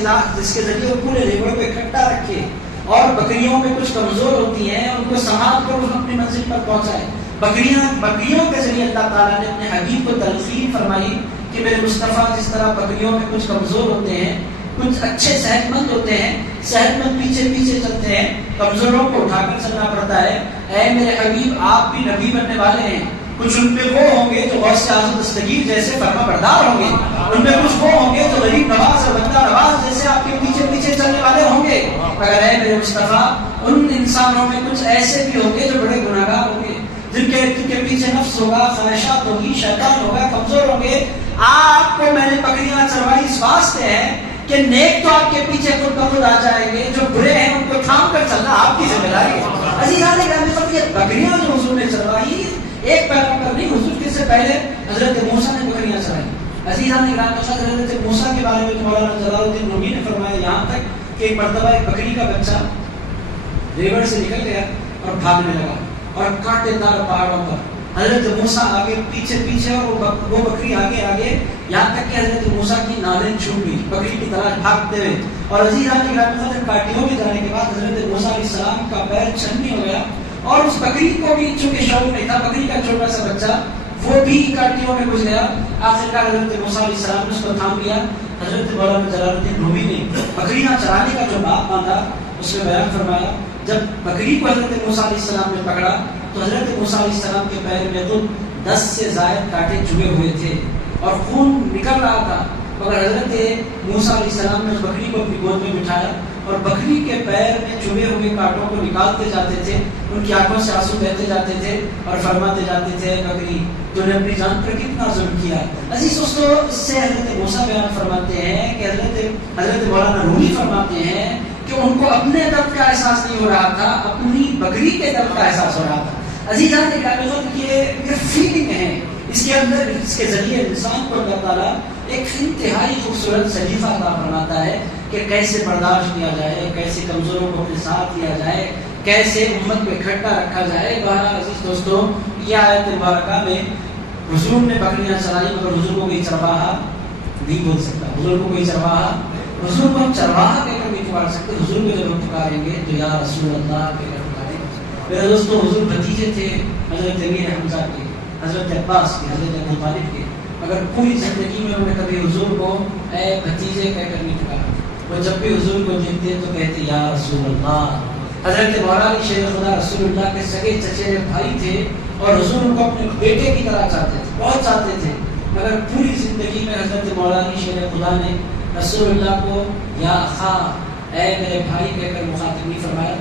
ذریعے وہ پورے ریوڑ کو اکٹھا رکھے. اور بکریوں میں کچھ کمزور ہوتی ہیں، ان کو سنبھال کر اپنی منزل پر پہنچائے. بکریوں کے ذریعے اللہ تعالیٰ نے اپنے حبیب کو تلقین فرمائی کہ میرے مصطفیٰ جس طرح بکریوں میں کچھ کمزور ہوتے ہیں، کچھ اچھے صحت مند ہوتے ہیں، صحت مند پیچھے چلتے ہیں، کمزوروں کو اٹھا کر چلنا پڑتا ہے. اے میرے حبیب آپ بھی نبی بننے والے ہیں. کچھ ان پہ وہ ہوں گے جو غوث اعظم دستگیر جیسے فرما بردار ہوں گے، ان میں کچھ وہ ہوں گے جو غریب نواز اور بندہ نواز جیسے آپ کے پیچھے چلنے والے ہوں گے. مگر اے میرے مصطفیٰ ان انسانوں میں کچھ ایسے بھی ہوں گے جو بڑے گناہگار ہوں گے، جن کے پیچھے نفس ہوگا، خواہشات ہوگی، شیطان ہوگا، کمزور ہوں گے. آپ کو میں نے بکریاں چروائی اس واسطے ہے کہ نیک تو آپ کے پیچھے خود بخود آ جائیں گے، جو برے ہیں ان کو تھام کر چلنا آپ کی ذمہ داری ہے. عزیزان گرامی، یہ بکریاں جو حضور نے چروائی ایک پیغمبر نہیں، حضور کے سے پہلے حضرت موسیٰ نے بکریاں چرائی. عزیزان گرامی، حضرت موسیٰ کے بارے میں مولانا جلال الدین رومی نے فرمایا یہاں تک کہ ایک مرتبہ ایک بکری کا بچہ ریوڑ سے نکل گیا اور بھاگنے لگا، اور کانٹے دار پہاڑوں پر حضرت موسیٰ آگے پیچھے اور وہ بکری آگے، یہاں تک کہ حضرت موسیٰ کی نالیں چھوٹ گئی بکری کی طرح بھاگتے ہوئے. اور عزیزان گرامی، کاٹیوں میں جانے کے بعد حضرت موسیٰ علیہ السلام کا پیر چھلنی ہو گیا، اور اس بکری کو بھی چونکہ شوق نہیں تھا، بکری کا چھوٹا سا بچہ وہ بھی کاٹیوں میں گھس گیا. آخرکار حضرت موسیٰ علیہ السلام نے اس کو تھام لیا. حضرت مولانا جلال الدین رومی نے بکریاں چرانے کا جو باب باندھا اس میں بیان فرمایا، جب بکری کو حضرت موسیٰ علیہ السلام نے پکڑا تو حضرت موسیٰ علیہ السلام کے پیر میں تو 10 سے زائد کانٹے چبھے ہوئے تھے اور خون نکل رہا تھا. مگر حضرت موسیٰ علیہ السلام نے اس بکری کو اپنی گود میں بٹھایا اور بکری کے پیر میں چبھے ہوئے کانٹوں کو نکالتے جاتے تھے. ان کی آنکھوں سے آنسو بہتے جاتے تھے اور فرماتے جاتے تھے، بکری تو نے اپنی جان پر کتنا ظلم کیا. عزیز دوستو، اس سے حضرت موسیٰ بیان فرماتے ہیں کہ حضرت مولانا رومی فرماتے ہیں کہ ان کو اپنے درد کا احساس نہیں ہو رہا تھا، اپنی بکری کے درد کا احساس ہو رہا تھا. عزیزان اکرام، یہ فیلنگ ہے، اس کے اندر اس کے ذریعے انسان کو اللہ تعالیٰ ایک انتہائی خوبصورت صحیفہ عطا فرماتا ہے کہ کیسے برداشت کیا جائے، کیسے کمزوروں کو اپنے ساتھ لیا جائے، کیسے امت کو اکٹھا رکھا جائے. بہرحال عزیز دوستو، یہ آیت مبارکہ میں حضور نے بکریاں چرائی، مگر حضور کو کوئی چرواہا نہیں بول سکتا. حضور کو کوئی چرواہا، حضور کو ہم چرواہا کہہ کر نہیں پکار سکتے. حضور کو جب ہم پکاریں گے تو یا رسول اللہ کہہ کر پکاریں گے. میرے دوستو، حضور بھتیجے تھے حضرت امیر حمزہ کے، حضرت عباس کے، حضرت ابو طالب کے. مگر پوری زندگی میں انہوں نے کبھی حضور کو اے بھتیجے کہہ کر نہیں پکارا. وہ جب بھی حضور کو دیکھتے تو کہتے یا رسول اللہ. حضرت مولانا شیر خدا رسول اللہ کے سگے چچیرے بھائی تھے اور حضور ان کو اپنے بیٹے کی طرح چاہتے تھے, بہت چاہتے تھے, مگر پوری زندگی میں حضرت مولانا شیر خدا نے رسول اللہ کو یا اخا اے میرے بھائی کہہ کر مخاطب نہیں فرمایا.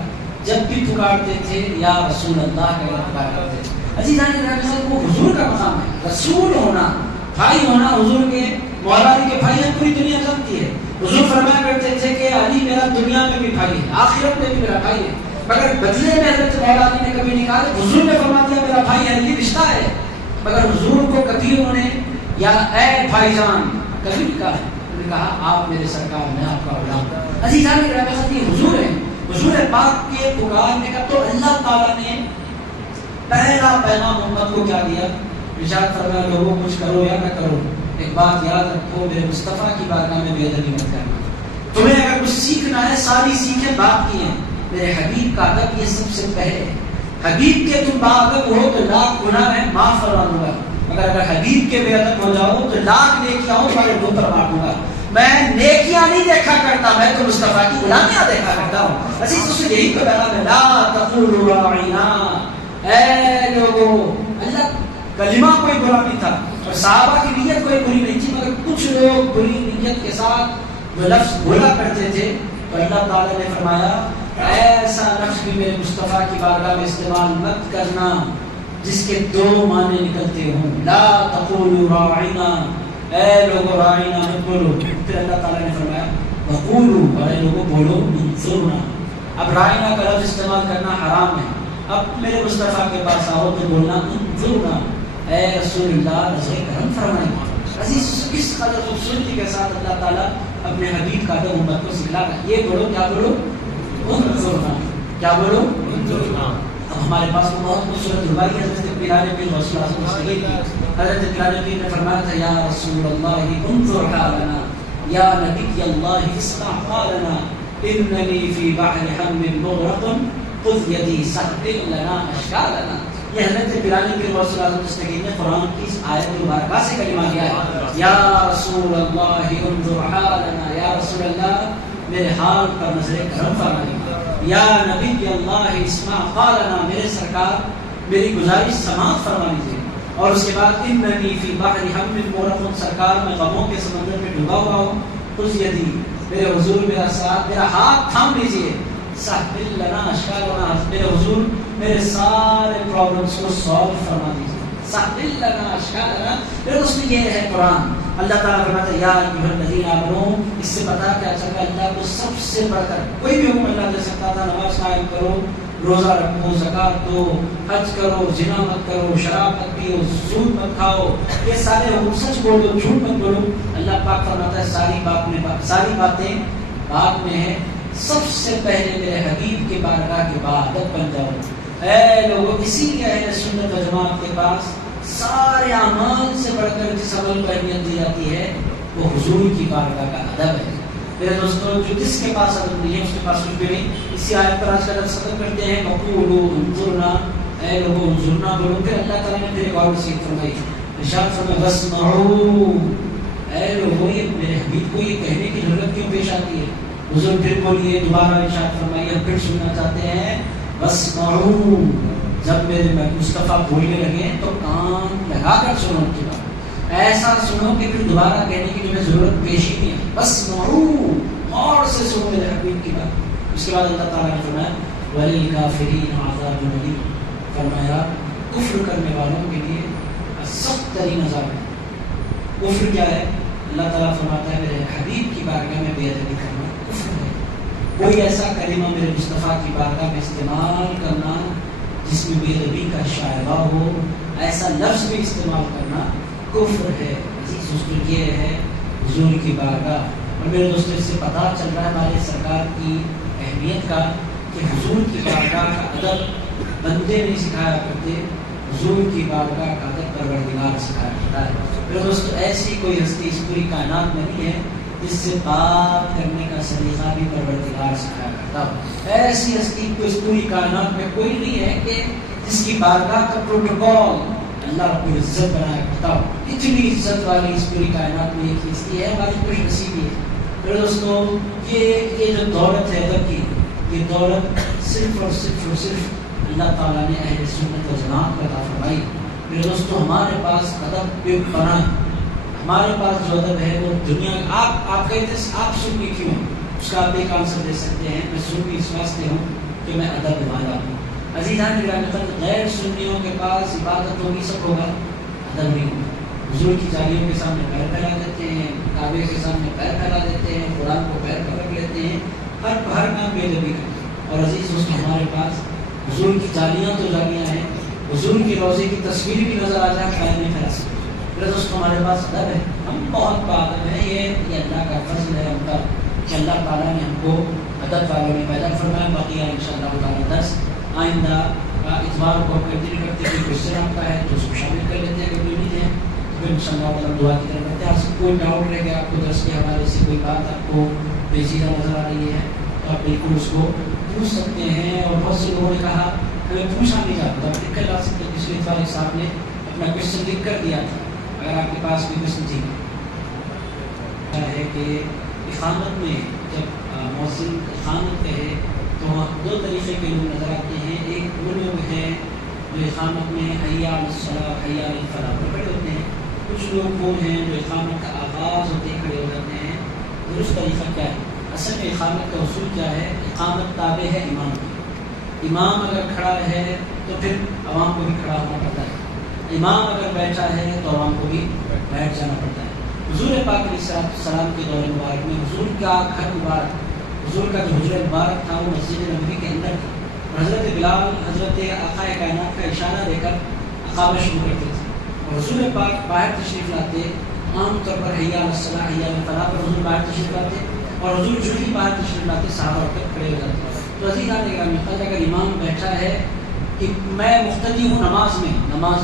جب بھی پکارتے تھے یا رسول اللہ کہہ کر پکارا کرتے تھے. عزیزان گرامی, وہ حضور کا مقام ہے. رسول ہونا, بھائی ہونا حضور کے, مولانا کے بھائی ہیں, پوری دنیا جانتی ہے. حضور فرمایا کرتے تھے کہ علی میرا دنیا میں بھی بھائی ہے, آخرت میں بھی میرا بھائی ہے. مگر بدلے میں حضرت مولانا نے کبھی نہیں کہا, حضور نے فرما دیا میرا بھائی ہے, یہ رشتہ ہے. مگر حضور کو کبھی انہوں نے یا اے بھائی جان کبھی نہیں کہا. انہوں نے کہا آپ میرے سرکار, میں آپ کا غلام. عزیزان گرامی, یہ حضور ہے. حضور پاک کے پکارنے کا تو اللہ تعالیٰ نے پہلا پیغام امت کو کیا دیا؟ ارشاد فرمایا لوگوں کچھ کرو یا نہ کرو, ایک بات یاد رکھو, میرے مصطفیٰ کی بارگاہ میں بے ادبی مت کرنا. تمہیں اگر کچھ سیکھنا ہے, ساری سیکھیں باپ کی ہیں, میرے حبیب کا ادب یہ سب سے پہلے. حبیب کے تم باادب ہو تو لاکھ گناہ میں معاف فرما دوں گا, مگر اگر حبیب کے بے ادب ہو جاؤ تو لاکھ نیکیاں ہو تمہارے منہ پر مار دوں گا. میں نیکیاں نہیں دیکھا کرتا, میں تو مصطفیٰ کی غلامیاں دیکھا کرتا ہوں. عزیز اس سے یہی تو پیغام ہے, لا تقولوا راعنا. اے لوگوں, اللہ کلمہ کوئی برا نہیں تھا اور صحابہ کی نیت کوئی بری نہیں تھی, مگر کچھ لوگ بری نیت کے ساتھ جو لفظ بولا کرتے تھے تو اللہ تعالیٰ نے فرمایا ایسا لفظ بھی میرے مصطفیٰ کی بارگاہ میں استعمال مت کرنا جس کے دو معنی نکلتے ہوں. لا تقولوا راعنا, اے لوگوں راعنا مت بولو. پھر اللہ تعالیٰ نے فرمایا وقولوا, اے لوگوں بولو انظرنا. اب راعنا کا لفظ استعمال کرنا حرام ہے. اب میرے مصطفیٰ کے پاس آؤ تو بولنا انظرنا, اے رسول اللہ نظر کرم فرمائیں. عزیز کس قدر خوبصورتی کے ساتھ اللہ تعالیٰ اپنے حبیب کا ادب امت کو سکھلا رہا ہے. یہ بولو, کیا بولو, انظرنا. کیا بولو, انظرنا. اب ہمارے پاس وہ بہت خوبصورت روایت ہے حضرت بلال بن رسول اللہ صلی اللہ علیہ وسلم. حضرت بلال بن نے فرمایا تھا یا رسول اللہ انظر حالنا, یا نبی اللہ اسمع قالنا, اننی فی بحر حم مغرق خذ یدی سہل لنا اشکالنا. یہ حضرت بلال بن رسول اللہ نے قرآن کی اس آیت مبارکہ سے کلمہ کیا ہے, یا رسول اللہ انظر حالنا, یا رسول اللہ میرے حال پر نظر کرم فرمائیے, یا نبی اللہ اسمع قالنا, میرے سرکار میری گزارش سماعت فرما لیجیے. اور اس کے بعد اننی فی بحر حم مغرق, سرکار میں غموں کے سمندر میں ڈوبا ہوا ہوں, خذ یدی, میرے حضور میرا ساتھ, میرا ہاتھ تھام لیجیے, سہل لنا اشکالنا, میرے حضور میرے سارے پرابلمس کو سالو فرما دیجیے. سہل لنا اشکالنا, میرے دوستو یہ ہے قرآن. اللہ تعالیٰ فرماتا ہے یا ایھا الذین آمنوا, اس سے پتا کیا چل رہا ہے, اللہ کو سب سے بڑھ کر کوئی بھی حکم اللہ دے سکتا تھا. نماز قائم کرو, روزہ رکھو, زکات دو, حج کرو, زنا مت کرو, شراب مت پیو, سود مت کھاؤ, یہ سارے حکم سچ بول دو, جھوٹ مت بولو. اللہ پاک فرماتا ہے ساری باتیں بعد میں ہے, سب سے پہلے میرے حبیب کے بارگاہ کے بعد بن جاؤ. اے لوگوں, اسی لیے اہل سنت و جماعت کے پاس سارے اعمال سے بڑھ کر جس عمل کو اہمیت دی جاتی ہے وہ حضور کی بارگاہ کا ادب ہے. میرے دوستوں, جو جس کے پاس ادب نہیں ہے اس کے پاس کچھ بھی نہیں. اسی آیت پر آج کا لفظ ختم کرتے ہیں وقولوا انظرنا, اے لوگوں انظرنا بولو. پھر اللہ تعالیٰ نے پھر ایک اور وصیت فرمائی, ارشاد فرمایا واسمعوا, اے لوگوں یہ میرے حبیب کو یہ کہنے کی ضرورت کیوں پیش آتی ہے؟ حضور پھر بولیے, دوبارہ ارشاد فرمائیے, ہم پھر سننا چاہتے ہیں واسمعوا. جب میرے مصطفیٰ بولنے لگے تو کان لگا کر سنو ان کی بات, ایسا سنو کہ پھر دوبارہ کہنے کی تمہیں ضرورت پیش ہی نہیں ہے. واسمعوا, اور سے سنو میرے حبیب کی بات. اس کے بعد اللہ تعالیٰ نے فرمایا وللکافرین عذاب الیم, فرمایا کفر کرنے والوں کے لیے سخت ترین عذاب ہے. کفر کیا ہے؟ اللہ تعالیٰ فرماتا ہے میرے حبیب کی بارگاہ میں بے ادبی کرنا کفر ہے. کوئی ایسا کلمہ میرے مصطفیٰ کی بارگاہ میں استعمال کرنا جس میں بے ادبی کا شائبہ ہو, ایسا لفظ بھی استعمال کرنا کفر ہے. عزیز دوستو, یہ ہے حضور کی بارگاہ. اور میرے دوستو, اس سے پتہ چل رہا ہے ہمارے سرکار کی اہمیت کا کہ حضور کی بارگاہ کا ادب بندے نہیں سکھایا کرتے, حضور کی بارگاہ کا ادب پروردگار سکھایا کرتا ہے. میرے دوستو, ایسی کوئی ہستی اس پوری کائنات میں نہیں ہے جس سے بات کرنے کا سلیقہ بھی پروردگار سکھایا کرتا ہو. ایسی ہستی کو اس پوری کائنات میں کوئی نہیں ہے کہ جس کی بارگاہ کا پروٹوکول اللہ رب العزت بنایا. بتاؤ اتنی عزت والی اس پوری کائنات میں ایک چیز کی ہے, ہماری خوش نصیبی ہے. میرے دوستوں یہ جو دولت ہے ادب کی, یہ دولت صرف اور صرف اللہ تعالیٰ نے اہل سنت و جماعت کو عطا فرمائی. میرے دوستوں ہمارے پاس ادب پہ بنا ہے, ہمارے پاس جو ادب ہے وہ دنیا آپ کہتے ہیں آپ سنی کیوں, اس کا آپ ایک آنسر دے سکتے ہیں, میں سنی اس واسطے ہوں کہ میں ادب والا ہوں. عزیزان گرامی قدر, غیر سنیوں کے پاس عبادت ہوگی سب ہوگا, ادب نہیں ہوگا. حضور کی جالیوں کے سامنے پیر پھیلا دیتے ہیں, کعبے کے سامنے پیر پھیلا دیتے ہیں, قرآن کو پیر پر رکھ لیتے ہیں, ہر کام بے ادبی کرتے ہیں. اور عزیز دوست ہمارے پاس حضور کی جالیاں تو جالیاں ہیں, حضور کی روزے کی تصویر بھی نظر آ جائے پیر نہیں پھیلا سکتے. میرے دوست ہمارے پاس ادب ہے, ہم بہت باادب ہیں. یہ اللہ کا فضل ہے ہم پر کہ اللہ تعالیٰ نے ہم کو ادب والوں میں پیدا فرمایا. باقی ان شاء اللہ تعالیٰ درس آئندہ اتوار کو کنٹینیو کرتے ہیں. کوشچن آپ کا ہے تو اس کو شامل کر لیتے ہیں, اگر نہیں ہے تو پھر ان شاء اللہ تعالیٰ دعا کی طرف کرتے ہیں. آپ سے کوئی ڈاؤٹ رہ گیا, آپ کو درس کے حوالے سے کوئی بات آپ کو پیچیدہ نظر آ رہی ہے تو آپ بالکل اس کو پوچھ سکتے ہیں. اور بہت سے لوگوں نے کہا ہمیں پوچھنا نہیں چاہتا, آپ لکھ کر لا سکتے. پچھلے اتوار صاحب نے اپنا کوشچن لکھ کر دیا تھا, اگر آپ کے پاس بھی کوشچن تھی. ہے کہ اقامت میں جب مؤذن اقامت کہے تو دو طریقے کے لوگ نظر آتے ہیں. ایک وہ لوگ ہیں جو اقامت میں حی علی الصلاۃ حی علی الفلاح پر کھڑے ہوتے ہیں. کچھ لوگ وہ ہیں جو اقامت کا آغاز ہوتے ہی کھڑے ہو جاتے ہیں. درست طریقہ کیا ہے؟ اصل میں اقامت کا اصول کیا ہے؟ اقامت تابع ہے امام کی. امام اگر کھڑا ہے تو پھر عوام کو بھی کھڑا ہونا پڑتا ہے. امام اگر بیٹھا ہے تو عوام کو بھی بیٹھ جانا پڑتا ہے. حضور پاک علیہ السلام کے دور مبارک میں حضور کا گھر مبارک, حضور کا جو حجرہ مبارک تھا وہ مسجد نبوی کے اندر تھا. حضرت بلال حضرت آقا کائنات کا اشارہ دے کر اقامت شروع کرتے تھے. اور حضور پاک باہر تشریف لاتے, عام طور پر حی علی الصلاۃ حی علی الفلاح پر حضور باہر تشریف لاتے, اور حضور جو ہی باہر تشریف لاتے صحابہ اٹھ کر کھڑے ہو جاتے. تو عزیزان گرامی اگر امام بیٹھا ہے کہ میں مقتدی ہوں نماز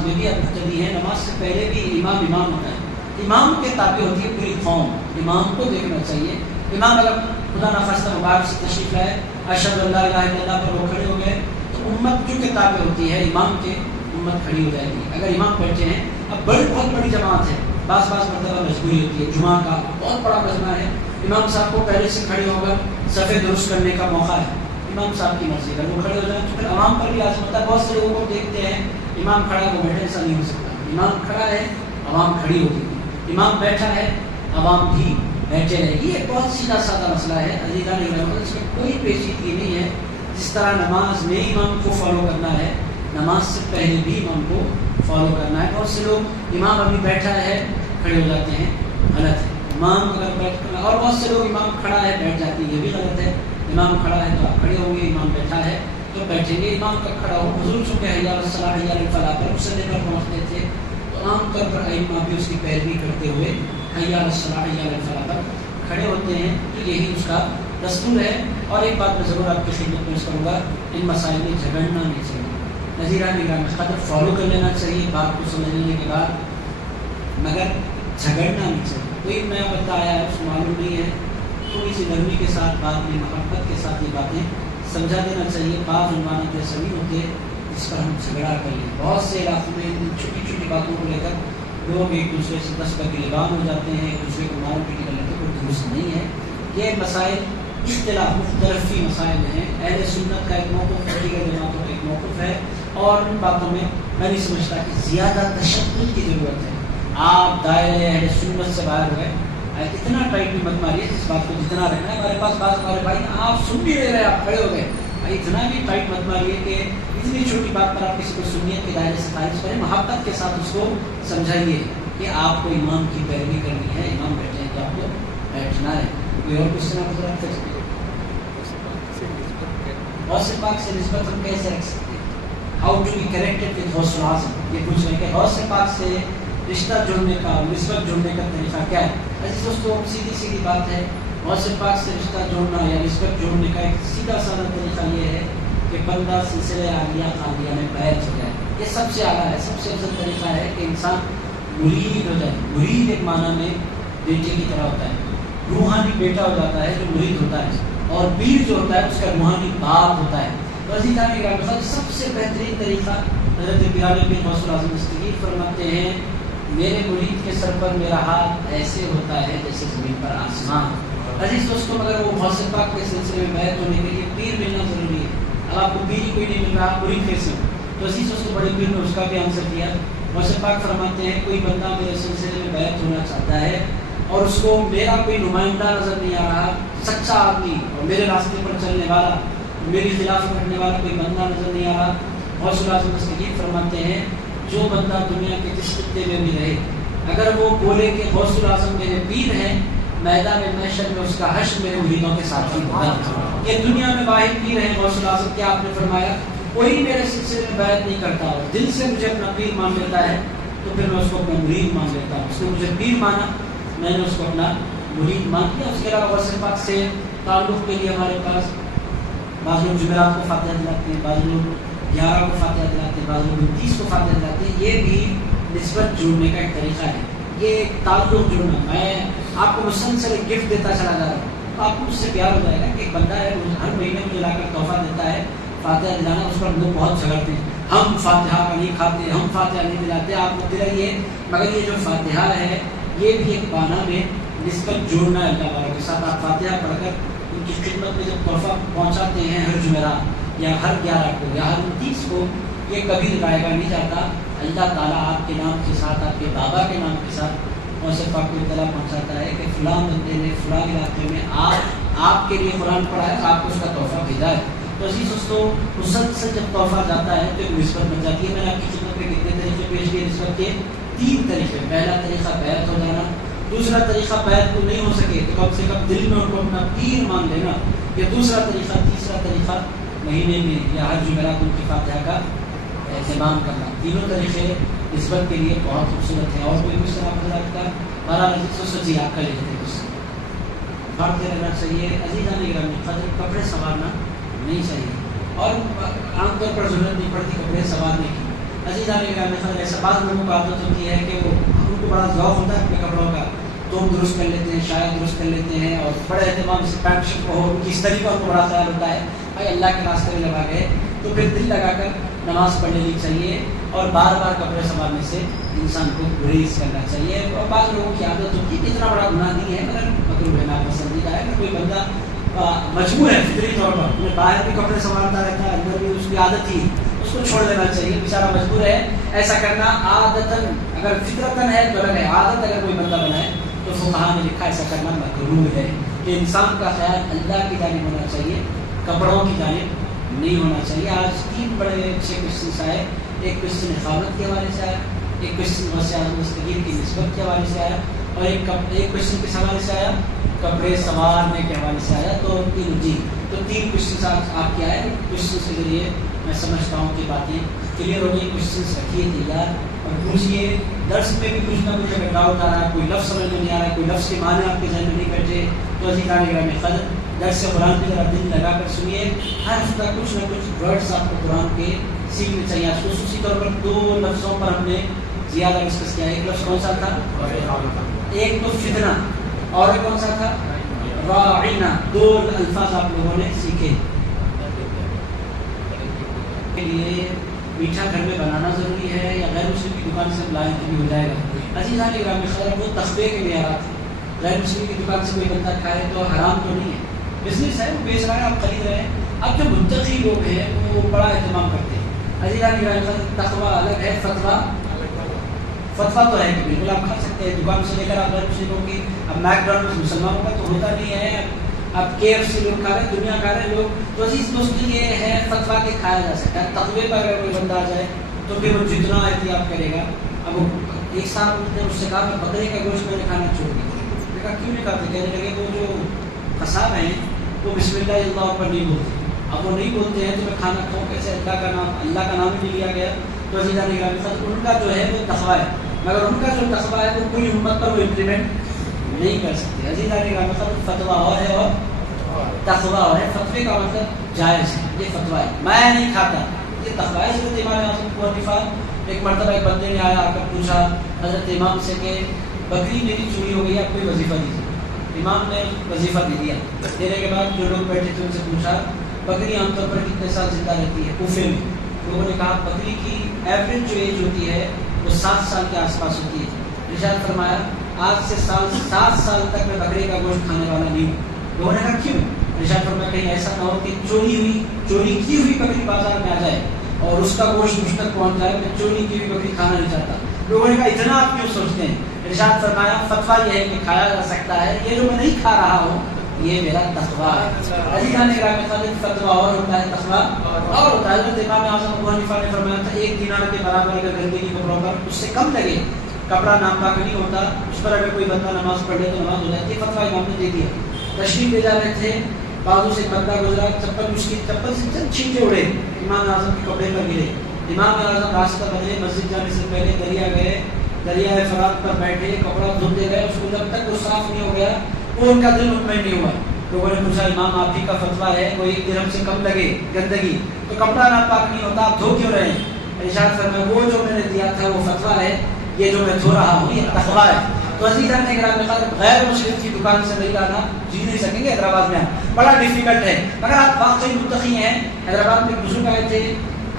میں بھی آپ مقتدی ہیں, نماز سے پہلے بھی امام ہوتا ہے. امام کے تابع ہوتی ہے پوری قوم, امام کو دیکھنا چاہیے. امام اگر خدا نخواستہ مبارک سے تشریف لائے, اشہد ان لا الہ الا اللہ پر وہ کھڑے ہو گئے تو امت جو کے تابع ہوتی ہے امام کے, امت کھڑی ہو جائے گی. اگر امام بیٹھے ہیں, اب بہت بڑی جماعت ہے, بعض مرتبہ مجبوری ہوتی ہے, جمعہ کا بہت بڑا مجمع ہے, امام صاحب کو پہلے سے کھڑے ہو کر صفے درست کرنے کا موقع ہے, امام صاحب کی مرضی اگر وہ کھڑے ہو جائیں تو پھر عوام پر بھی لازم ہوتا ہے. بہت سے لوگوں کو دیکھتے ہیں امام کھڑا ہے وہ بیٹھے, ایسا نہیں ہو سکتا. امام کھڑا ہے عوام کھڑی ہوتی ہے, امام بیٹھا ہے عوام بھی بیٹھے رہے گی. یہ بہت سیدھا سادہ مسئلہ ہے عزیزان گرامی, اس میں کوئی پیچیدگی نہیں ہے. جس طرح نماز میں امام کو فالو کرنا ہے, نماز سے پہلے بھی امام کو فالو کرنا ہے. بہت سے لوگ امام ابھی بیٹھا ہے کھڑے ہو جاتے ہیں, غلط ہے. امام اگر بیٹھ, اور بہت سے لوگ امام کھڑا ہے بیٹھ جاتے ہیں, یہ بھی غلط ہے. امام کھڑا ہے تو آپ کھڑے ہوں گے, امام بیٹھا ہے تو بیٹھیں گے. امام کا کھڑا ہو, حضور چونکہ حی علی الصلاۃ حی علی الفلاح پر مسلے پر پہنچتے تھے تو عام طور پر ائمہ بھی اس کی پیروی کرتے ہوئے حی علی الصلاۃ حی علی الفلاح پر کھڑے ہوتے ہیں. تو یہی اس کا دستور ہے. اور ایک بات میں ضرور آپ کی خدمت میں کروں گا, ان مسائل میں جھگڑنا نہیں چاہیے. نظیران نگران قدر فالو کر لینا چاہیے بات کو سمجھ لینے کے بعد, مگر جھگڑنا نہیں چاہیے. کوئی نیا بندہ آیا ہے, اس کو معلوم نہیں ہے, تھوڑی سی نرمی کے ساتھ, بات میں محبت کے ساتھ یہ باتیں سمجھا دینا چاہیے. بعض عنوانات ایسے نہیں ہوتے جس پر ہم جھگڑا کر لیں. بہت سے علاقوں میں چھوٹی چھوٹی باتوں کو لے کر لوگ ایک دوسرے سے دس کا گریبان ہو جاتے ہیں, ایک دوسرے کو مار پیٹ کر لیتے. کوئی درست نہیں ہے. یہ مسائل اختلاف مختلفی مسائل ہیں. اہل سنت کا ایک موقف ہے, دیگر جماعتوں کا ایک موقف ہے, اور ان باتوں میں میں نہیں سمجھتا کہ زیادہ تشدد کی ضرورت ہے. آپ دائرے اہل سنت سے باہر ہوئے, اتنا ٹائٹ بھی مت ماریے. اس بات کو جتنا رکھنا ہے, ہمارے پاس بعض ہمارے بھائی آپ سن بھی لے رہے, آپ کھڑے ہو گئے, اتنا بھی ٹائٹ مت ماریے کہ اتنی چھوٹی بات پر آپ کسی کو سنیت کے دائرے سے خارج کریں. محبت کے ساتھ اس کو سمجھائیے کہ آپ کو امام کی پیروی کرنی ہے, امام بیٹھے ہیں تو آپ کو بیٹھنا ہے. کوئی اور کچھ نہ کچھ رکھ سکتے. غوث پاک سے نسبت ہم کیسے رکھ سکتے ہیں؟ How to be connected with غوث اعظم, یہ پوچھ رہے ہیں کہ غوث پاک سے رشتہ جوڑنے کا, نسبت جوڑنے کا طریقہ کیا ہے؟ عزیز دوستو, سیدھی بات ہے. غوث پاک سے رشتہ جوڑنا یا نسبت جوڑنے کا ایک سیدھا سادہ طریقہ یہ ہے کہ بندہ سلسلہ عالیہ قادریہ میں بیعت ہو جائے. یہ سب سے اعلیٰ ہے, سب سے افضل طریقہ ہے کہ انسان مرید ہو جائے. مرید ایک معنی میں بیٹے کی طرح ہوتا ہے, روحانی بیٹا ہو جاتا ہے جو مرید ہوتا ہے, اور پیر جو ہوتا ہے اس کا روحانی باپ ہوتا ہے. تو عزیزان گرامی سب سے بہترین طریقہ حضرت بلال بن غوث الاعظم دستگیر فرماتے ہیں میرے مرید کے سر پر میرا ہاتھ ایسے ہوتا ہے جیسے زمین پر آسمان. عزیز دوستوں مگر وہ غوث پاک کے سلسلے میں بیعت ہونے کے لیے پیر ملنا ضروری ہے. اب آپ کو پیر ہی کوئی نہیں مل رہا مرید کیسے ہو؟ تو عزیز دوستوں بڑے پیر نے اس کا بھی آنسر دیا. غوث پاک فرماتے ہیں کوئی بندہ میرے سلسلے میں بیعت ہونا چاہتا ہے اور اس کو میرا کوئی نمائندہ نظر نہیں آ رہا, سچا آدمی اور میرے راستے پر چلنے والا, میری خلاف کرنے والا کوئی بندہ نظر نہیں آ رہا. غوث الاعظم دستگیر فرماتے ہیں جو بندہ دنیا کے جس خطے میں بھی رہے اگر وہ بولے کہ غوث الاعظم میرے پیر ہیں, میدان محشر میں اس کا حشر میرے مریدوں کے ساتھ ہی ہوگا. یہ دنیا میں واحد پیر ہیں غوث الاعظم. کیا آپ نے فرمایا کوئی میرے سلسلے میں بیعت نہیں کرتا اور دل سے مجھے اپنا پیر مان لیتا ہے تو پھر میں اس کو اپنا مرید مان لیتا ہوں. اس نے مجھے پیر مانا, میں نے اس کو اپنا مرید مان لیا. اس کے علاوہ غوث پاک سے تعلق کے لیے ہمارے پاس بعض لوگ جمعرات کو فاتحہ دلاتے ہیں, بعض لوگ 11 کو فاتحہ دلاتے ہیں, بعض لوگ 30 کو فاتحہ دلاتے ہیں. یہ بھی نسبت جوڑنے کا ایک طریقہ ہے, یہ تعلق جوڑنا. میں آپ کو مسلسل ایک گفٹ دیتا چلا جا رہا ہوں تو آپ کو اس سے پیار ہو جائے گا کہ ایک بندہ ہے ہر مہینے مجھے لا کر تحفہ دیتا ہے فاتحہ دلانا. اس پر لوگ بہت جھگڑتے ہیں, ہم فاتحہ کا نہیں کھاتے, ہم فاتحہ نہیں دلاتے. آپ کو دلائیے مگر یہ جو فاتحہ ہے یہ بھی ایک بانا میں نسبت جوڑنا ہے اللہ تعالیٰ کے ساتھ. آپ فاتحہ پڑھ کر ان کی خدمت میں جب تحفہ پہنچاتے ہیں ہر جمعرات یا ہر 11 کو یا ہر 29 کو, یہ کبھی لگائے گا نہیں جاتا. اللہ تعالیٰ آپ کے نام کے ساتھ, آپ کے بابا کے نام کے ساتھ غوث پاک کو اطلاع پہنچاتا ہے کہ فلاں بندے نے فلاں علاقے میں آپ کے لیے قرآن پڑھا ہے, آپ کو اس کا تحفہ بھیجا ہے. تو عزیز دوستو مسلسل جب تحفہ جاتا ہے تو ایک نسبت بن جاتی ہے. میں نے آپ کی خدمت میں کتنے طریقے پیش کیے نسبت کے؟ 3 طریقے. پہلا طریقہ بیعت ہو جانا, دوسرا طریقہ بیعت کو نہیں ہو سکے تو کم سے کم دل میں ان کو اپنا پیر مان لینا, یا دوسرا طریقہ, تیسرا طریقہ مہینے میں یا ہر جمعرات ان کی فاتحہ کا اہتمام کرنا. تینوں طریقے نسبت کے لیے بہت خوبصورت ہیں. اور کوئی کچھ آپ حضرات کا بارہ سوچی آپ کا لے لیتے کچھ پڑھتے رہنا چاہیے. عزیزان گرامی قدر کپڑے سنوارنا نہیں چاہیے اور عام طور پر ضرورت نہیں پڑتی کپڑے سنوارنے کی. عزیزان گرامی قدر ایسا بعض لوگوں کو عادت ہوتی ہے کہ وہ ان کو بڑا ذوق ہوتا ہے اپنے کپڑوں کا, تو ہم درست کر لیتے ہیں, شاید درست کر لیتے ہیں اور بڑے اہتمام سے پینٹ شرٹ کو ہو کس طریقے ان کو بڑا خیال ہوتا ہے بھائی اللہ کے راستے میں لگا گئے تو پھر دل لگا کر نماز پڑھ لینی چاہیے اور بار بار کپڑے سنبھالنے سے انسان کو گریز کرنا چاہیے. اور بعض لوگوں کی عادت ہوتی ہے اتنا بڑا گناہ نہیں ہے مگر مکروہ ہے, ناپسندیدہ ہے. کوئی بندہ مجبور ہے فطری طور پر, انہیں باہر بھی کپڑے سنبھالتا رہتا ہے, اندر بھی اس کی عادت ہی, اس کو چھوڑ دینا چاہیے. بیچارہ مجبور ہے ایسا کرنا. عادتاً اگر فطرتاً ہے تو الگ ہے, عادت اگر کوئی بندہ بنائے تو فقہاء نے لکھا ایسا کرنا مکروہ ہے کہ انسان کا خیال اللہ کی جانب ہونا چاہیے, کپڑوں کی جانب نہیں ہونا چاہیے. آج 3 بڑے اچھے کوشچنس آئے. ایک کوشچن حفاظت کے حوالے سے آیا, ایک کوشچن غوث اعظم دستگیر کی نسبت کے حوالے سے آیا, اور ایک کوشچن کس حوالے سے آیا, کپڑے سنوارنے کے حوالے سے آیا. تو 3 کوشچنس آپ کے آئے. کوشچنس کے ذریعے میں سمجھتا ہوں کہ باتیں کلیئر ہو گئی. کوشچنس رکھیے تیار اور پوچھیے. درس میں بھی کچھ نہ کچھ اگر ڈاؤٹ آ رہا ہے, کوئی لفظ سمجھ میں نہیں آ رہا ہے, کوئی لفظ کے معنی آپ کے ذہن میں نہیں بیٹھے تو عزیزان گرامی قدر درس قرآن کی ذرا دل لگا کر سنیے. ہر ہفتہ کچھ نہ کچھ ورڈس آپ کو قرآن کے سیکھنے چاہیے. آج خصوصی طور پر 2 لفظوں پر ہم نے زیادہ ڈسکس کیا. ایک لفظ کون سا تھا؟ ایک تو فتنہ, اور ایک کون سا تھا؟ راعنا. 2 الفاظ آپ لوگوں نے سیکھے. کے لیے میٹھا گھر میں بنانا ضروری ہے یا غیر مسلم کی دکان سے لائیں تو بھی ہو جائے گا؟ عزیزان گرامی قدر وہ تخبے کے معیارات ہیں. غیر مسلم کی دکان سے کوئی بندہ کھائے تو حرام تو نہیں ہے, بزنس ہے, وہ بیچ رہا ہے, آپ خرید رہے ہیں. اب جو متقی لوگ ہیں وہ بڑا اہتمام کرتے ہیں. عزیزان گرامی قدر تقویٰ الگ ہے, فتویٰ تو ہے کہ بالکل آپ کھا سکتے ہیں دکان سے لے کر. آپ غیر مسلموں کی, اب میک ڈونلڈس مسلمانوں کا تو ہوتا نہیں ہے, اب KFC لوگ کھا رہے ہیں, دنیا کھا رہے ہیں لوگ. تو عزیز دوست یہ ہے فتویٰ کے کھایا جا سکتا ہے. تقوی پر اگر کوئی بندہ آ جائے تو پھر وہ جتنا احتیاط کرے گا. اب وہ ایک ساتھ نے اس سے کہا کہ بکرے کا گوشت میں نے کھانا چھوڑ دیا. دیکھا کیوں نہیں کھاتے؟ کہنے لگے وہ جو قصاب ہیں وہ بسم اللہ پر نہیں بولتے. اب وہ نہیں بولتے ہیں تو میں کھانا کھاؤں کیسے؟ اللہ کا نام ہی لیا گیا. تو عزیزان گرامی ان کا جو ہے وہ تقویٰ ہے, مگر ان کا جو تقویٰ ہے وہ پوری امت پر وہ امپلیمنٹ نہیں کر سکتے. عزیزان گرامی فتویٰ اور ہے اور تقویٰ اور ہے. فتوے کا مطلب جائز ہے, یہ فتویٰ ہے. میں نہیں کھاتا, یہ تقویٰ ہے. حضرت امام اعظم ابو حنیفہ ایک مرتبہ ایک بندے نے آیا, آ کر پوچھا حضرت امام سے کہ بکری میری چوری ہو گئی, آپ کوئی وظیفہ دیجیے. امام نے وظیفہ دے دیا. دینے کے بعد جو لوگ بیٹھے تھے ان سے پوچھا بکری عام طور پر کتنے سال زندہ رہتی ہے؟ کوفے میں لوگوں نے کہا بکری کی ایوریج جو ایج ہوتی ہے وہ 7 سال کے آس پاس ہوتی ہے. ارشاد فرمایا آج سے 7 سال تک میں بکرے کا گوشت کھانے والا نہیں ہوں. لوگوں نے کہا کیوں؟ ارشاد فرمایا کہیں ایسا نہ ہو کہ چوری کی ہوئی بکری بازار میں آ جائے اور اس کا گوشت مجھ تک پہنچ جائے. میں چوری کی ہوئی بکری کھانا نہیں چاہتا. لوگوں نے کہا اتنا آپ کیوں سوچتے ہیں؟ ارشاد فرمایا فتویٰ یہ ہے کہ کھایا جا سکتا ہے, یہ جو میں نہیں کھا رہا ہوں یہ میرا تقویٰ ہے. عزیزان اکرام فتویٰ اور ہوتا ہے, تقویٰ اور ہوتا ہے. حضرت امام اعظم ابو حنیفہ نے فرمایا تھا 1 دینار کے برابر اگر گندگی کپڑوں پر اس سے کم لگے, کپڑا نام پاک نہیں ہوتا, اس پر اگر کوئی بندہ نماز پڑھ لے تو نماز ہو جاتی ہے. فتویٰ امام نے دے دیا. تشریف لے جا رہے تھے, بازو سے بندہ گزرا, اس کی چپل سے چند چھینٹے اڑے, امام اعظم کے کپڑے پر گرے. امام اعظم راستہ بدلے, مسجد جانے سے پہلے دریا گئے, دریائے فرات پر بیٹھے, کپڑا دھلتے گئے. اس کو جب تک وہ صاف نہیں ہو گیا وہ ان کا دل مطمئن نہیں ہوا. لوگوں نے پوچھا امام آپ ہی کا فتویٰ ہے کوئی 1 درہم سے کم لگے گندگی تو کپڑا ناپاک نہیں ہوتا, آپ دھو کیوں رہے ہیں؟ ارشاد فرمایا وہ جو میں نے دیا تھا وہ فتویٰ ہے, یہ جو میں دھو رہا ہوں یہ تقویٰ ہے. تو عزیزان اکرام غیر مسلم کی دکان سے نہیں لانا, جی نہیں سکیں گے. حیدرآباد میں بڑا ڈیفیکلٹ ہے. اگر آپ واقعی متقی ہیں, حیدرآباد میں بزرگ آئے تھے,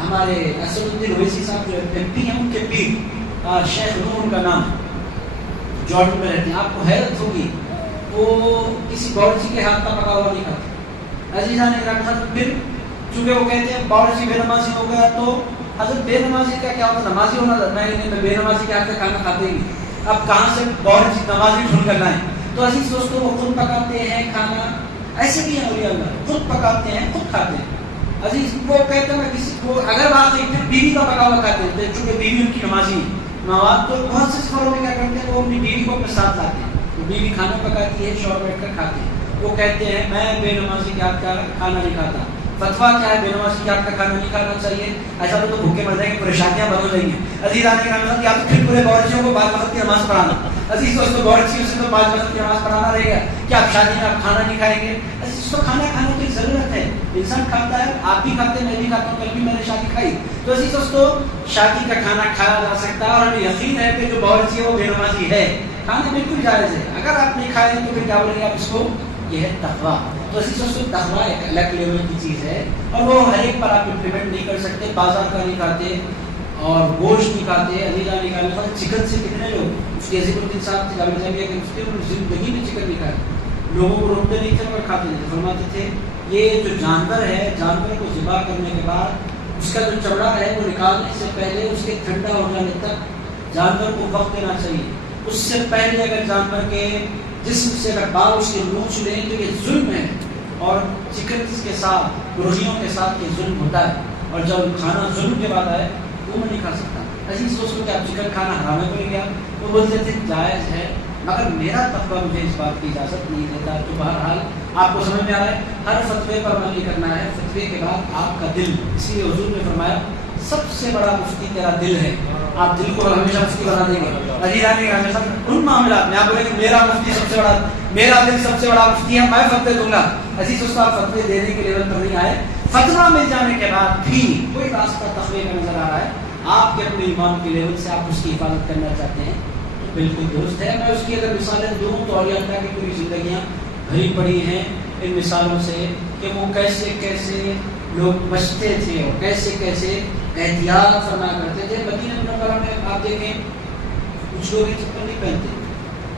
ہمارے اسد الدین اویسی صاحب جو ایم پی ہیں ان کے پیر شیخ نور کا نام, جارڈن میں رہتے ہیں. آپ کو حیرت ہوگی وہ کسی باورچی کے ہاتھ کا پکا ہوا نہیں کھاتے. عزیزان اکرام پھر چونکہ وہ کہتے ہیں باورچی بے نمازی ہو گیا تو حضرت بے نمازی کا کیا ہوتا, نمازی ہونا نہیں, میں بے نمازی کے ہاتھ کا کھانا کھاتے ہی نہیں. اب کہاں سے باورچی نمازی ڈھونڈ کر لائیں؟ تو عزیز دوستوں وہ خود پکاتے ہیں کھانا, ایسے بھی ہیں اولیاء اللہ, خود پکاتے ہیں خود کھاتے ہیں. عزیز وہ کہتے ہیں میں کسی کو اگر واقعی پھر بیوی کا پکا ہوا کھاتے ہیں, چونکہ بیوی ان کی نمازی مواد, تو بہت سے سفروں میں کیا کرتے ہیں وہ اپنی بیوی کو اپنے ساتھ لاتے ہیں. بیوی کھانا پکاتی ہے, شوہر بیٹھ کر کھاتے ہیں. وہ کہتے ہیں میں بے نمازی کے ہاتھ کا کھانا نہیں کھاتا. فتویٰ کیا ہے؟ بے نمازی کے ہاتھ کا کھانا نہیں کھانا چاہیے. ایسا تو بھوکے مر جائیں گے, پریشانیاں بند ہو جائیں گے. عزیزان اکرام یا تو پھر پورے باورچیوں کو 5 وقت کی نماز پڑھانا. عزیز دوستوں باورچیوں سے تو 5 وقت کی نماز پڑھانا رہے گا کہ آپ شادی میں آپ کھانا نہیں کھائیں گے. عزیز تو کھانا کھانے کی ضرورت ہے, انسان کھاتا ہے, آپ بھی کھاتے ہیں, میں بھی کھاتا ہوں, کل بھی میں نے شادی کھائی. تو عزیز دوستوں شادی کا کھانا کھایا جا سکتا ہے اور ہمیں یقین ہے کہ جو باورچی ہے وہ بے نمازی ہے, کھانا بالکل جائز ہے. اگر آپ نہیں کھائیں تو پھر کیا بولیں گے آپ اس کو, یہ ہے تقویٰ. تو اسی دوستوں تقویٰ ایک الگ لیول کی چیز ہے اور وہ ہر ایک پر آپ امپلیمنٹ نہیں کر سکتے. بازار کا نہیں کھاتے اور گوشت نہیں کھاتے. عزیزان اکرام چکن سے کتنے لوگ, اس کے عزیز الدین صاحب جامعہ جامعہ کے مفتی ہیں, زندگی میں چکن نہیں کھاتے. لوگوں کو روکتے نہیں تھے اور کھاتے نہیں تھے. فرماتے تھے یہ جو جانور ہے, جانور کو ذبح کرنے کے بعد اس کا جو چمڑا ہے وہ نکالنے سے پہلے اس کے ٹھنڈا ہو جانے تک جانور کو وقت دینا چاہیے. اس سے پہلے اگر جانور کے جسم سے اگر بال اس کے نوچ لیں تو یہ ظلم ہے, اور چکن کے ساتھ مرغیوں کے ساتھ یہ ظلم ہوتا ہے. اور جب کھانا ظلم کے بعد آئے وہ میں نہیں کھا سکتا. عزیز دوستوں کیا چکن کھانا حرام ہے بولیں گے؟ وہ بولتے تھے جائز ہے, مگر میرا تقویٰ مجھے اس بات کی اجازت نہیں دیتا. تو بہرحال آپ کو سمجھ میں آ رہا ہے, ہر فتوے پر عمل نہیں کرنا ہے. فتوے کے بعد آپ کا دل, اس لیے حضور نے فرمایا سب سے بڑا مفتی تیرا دل ہے. آپ دل کو ہمیشہ مفتی بنا دیں گے. ہمیشہ ان معاملات میں آپ بولیں گے میرا مفتی سب سے بڑا, میرا دل سب سے بڑا مفتی ہے, میں فتوے دوں گا. عزیز دوستو آپ فتوے دینے کے لیول پر نہیں آئے. فتویٰ مل جانے کے بعد بھی کوئی راستہ تقویٰ کا نظر آ رہا ہے, آپ کے اپنے ایمان کے لیول سے آپ اس کی حفاظت کرنا چاہتے ہیں, بالکل درست ہے. میں اس کی اگر مثالیں دوں تو اولیاء اللہ کی پوری زندگیاں بھری پڑی ہیں ان مثالوں سے کہ وہ کیسے کیسے لوگ بچتے تھے اور کیسے کیسے احتیاط فرما کرتے تھے. مدینہ منورہ میں آپ دیکھیں کچھ لوگ چپل نہیں پہنتے.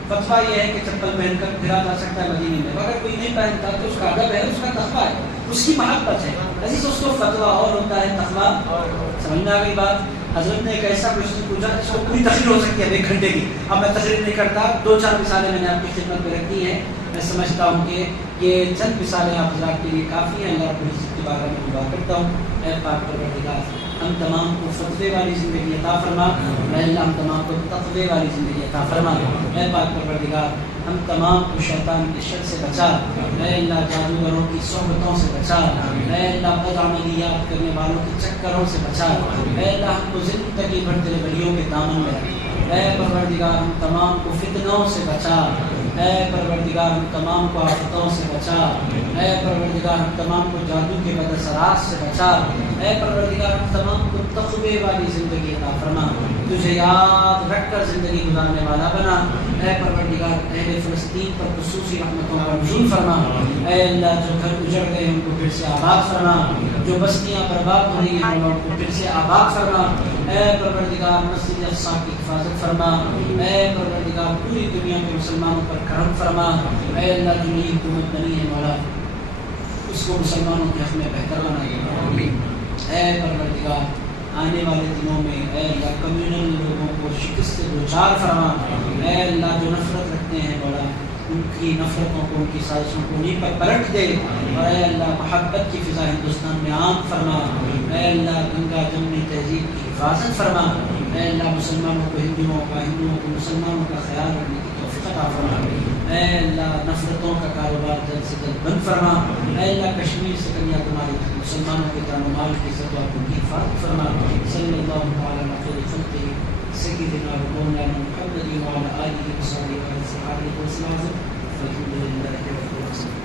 فتویٰ یہ ہے کہ چپل پہن کر پھرا جا سکتا ہے مدینے میں. اگر کوئی نہیں پہنتا تو اس کا ادب ہے, اس کا تقویٰ ہے, اس کی محبت ہے. عزیز اس کو فتویٰ اور ہوتا ہے, تقویٰ. سمجھ میں آ گئی بات؟ حضرت نے ایک ایسا کوشچن پوچھا جس کو پوری تقریر ہو سکتی ہے 1 گھنٹے کی. اب میں تقریر نہیں کرتا, 2-4 مثالیں میں نے آپ کی خدمت میں رکھی ہیں. میں سمجھتا ہوں کہ یہ چند مثالیں آپ حضرات کے لیے کافی ہیں. اللہ رب العزت کے بارے میں دعا کرتا ہوں, اے پاک پروردگار ہم تمام کو فتوے والی زندگی عطا فرما. اے اللہ ہم تمام کو تقوی والی زندگی عطا فرما. اے پاک پروردگار ہم تمام کو شیطان کی شر سے بچا. اے اللہ جادوگروں کی صحبتوں سے بچا. اے اللہ بد عملیات کرنے والوں کے چکروں سے بچا. اے اللہ ہم کو زندگی بھر تیرے ولیوں کے دامن میں رکھ. اے پروردگار ہم تمام کو فتنوں سے بچا. اے پروردگار ہم تمام کو آفتوں سے بچا. اے پروردگار ہم تمام کو جادو کے بد اثر اثرات سے بچا. اے پروردگار تمام کو تقوی والی زندگی عطا فرما, تجھے یاد رکھ کر زندگی گزارنے والا بنا. اے پروردگار اہل فلسطین پر خصوصی رحمتوں کا نزول فرما. اے اللہ جو گھر اجڑ گئے ان کو پھر سے آباد فرما, جو بستیاں برباد ہو رہی ہیں ان کو پھر سے آباد فرما. اے پروردگار مسجد اقصی کی حفاظت فرما. اے پروردگار پوری دنیا کے مسلمانوں پر کرم فرما. اے اللہ جو نئی حکومت بنی ہے مولا اس کو مسلمانوں کے حق میں بہتر بنا دے. اے پروردگار آنے والے دنوں میں اے اللہ کمیونل لوگوں کو شکست دوچار فرما. اے اللہ جو نفرت رکھتے ہیں مولا ان کی نفرتوں کو, ان کی سازشوں کو انہیں پر پلٹ دے. اور اے اللہ محبت کی فضا ہندوستان میں عام فرما. اے اللہ گنگا جمنی تہذیب کی حفاظت فرما. اے اللہ مسلمانوں کو ہندوؤں کا, ہندوؤں کو مسلمانوں کا خیال رکھنے کی توفیق عطا فرما. اے اللہ نفرتوں کا کاروبار جلد سے جلد بند فرما. اے اللہ کشمیر سے کنیا کماری مسلمانوں کے جان و مال کی عزت اور ان کی حفاظت فرما. صلی اللہ تعالی علی خیر خلقہ سیدنا و مولانا محمد وعلی آلہ وصحبہ وسلم. الحمد للہ.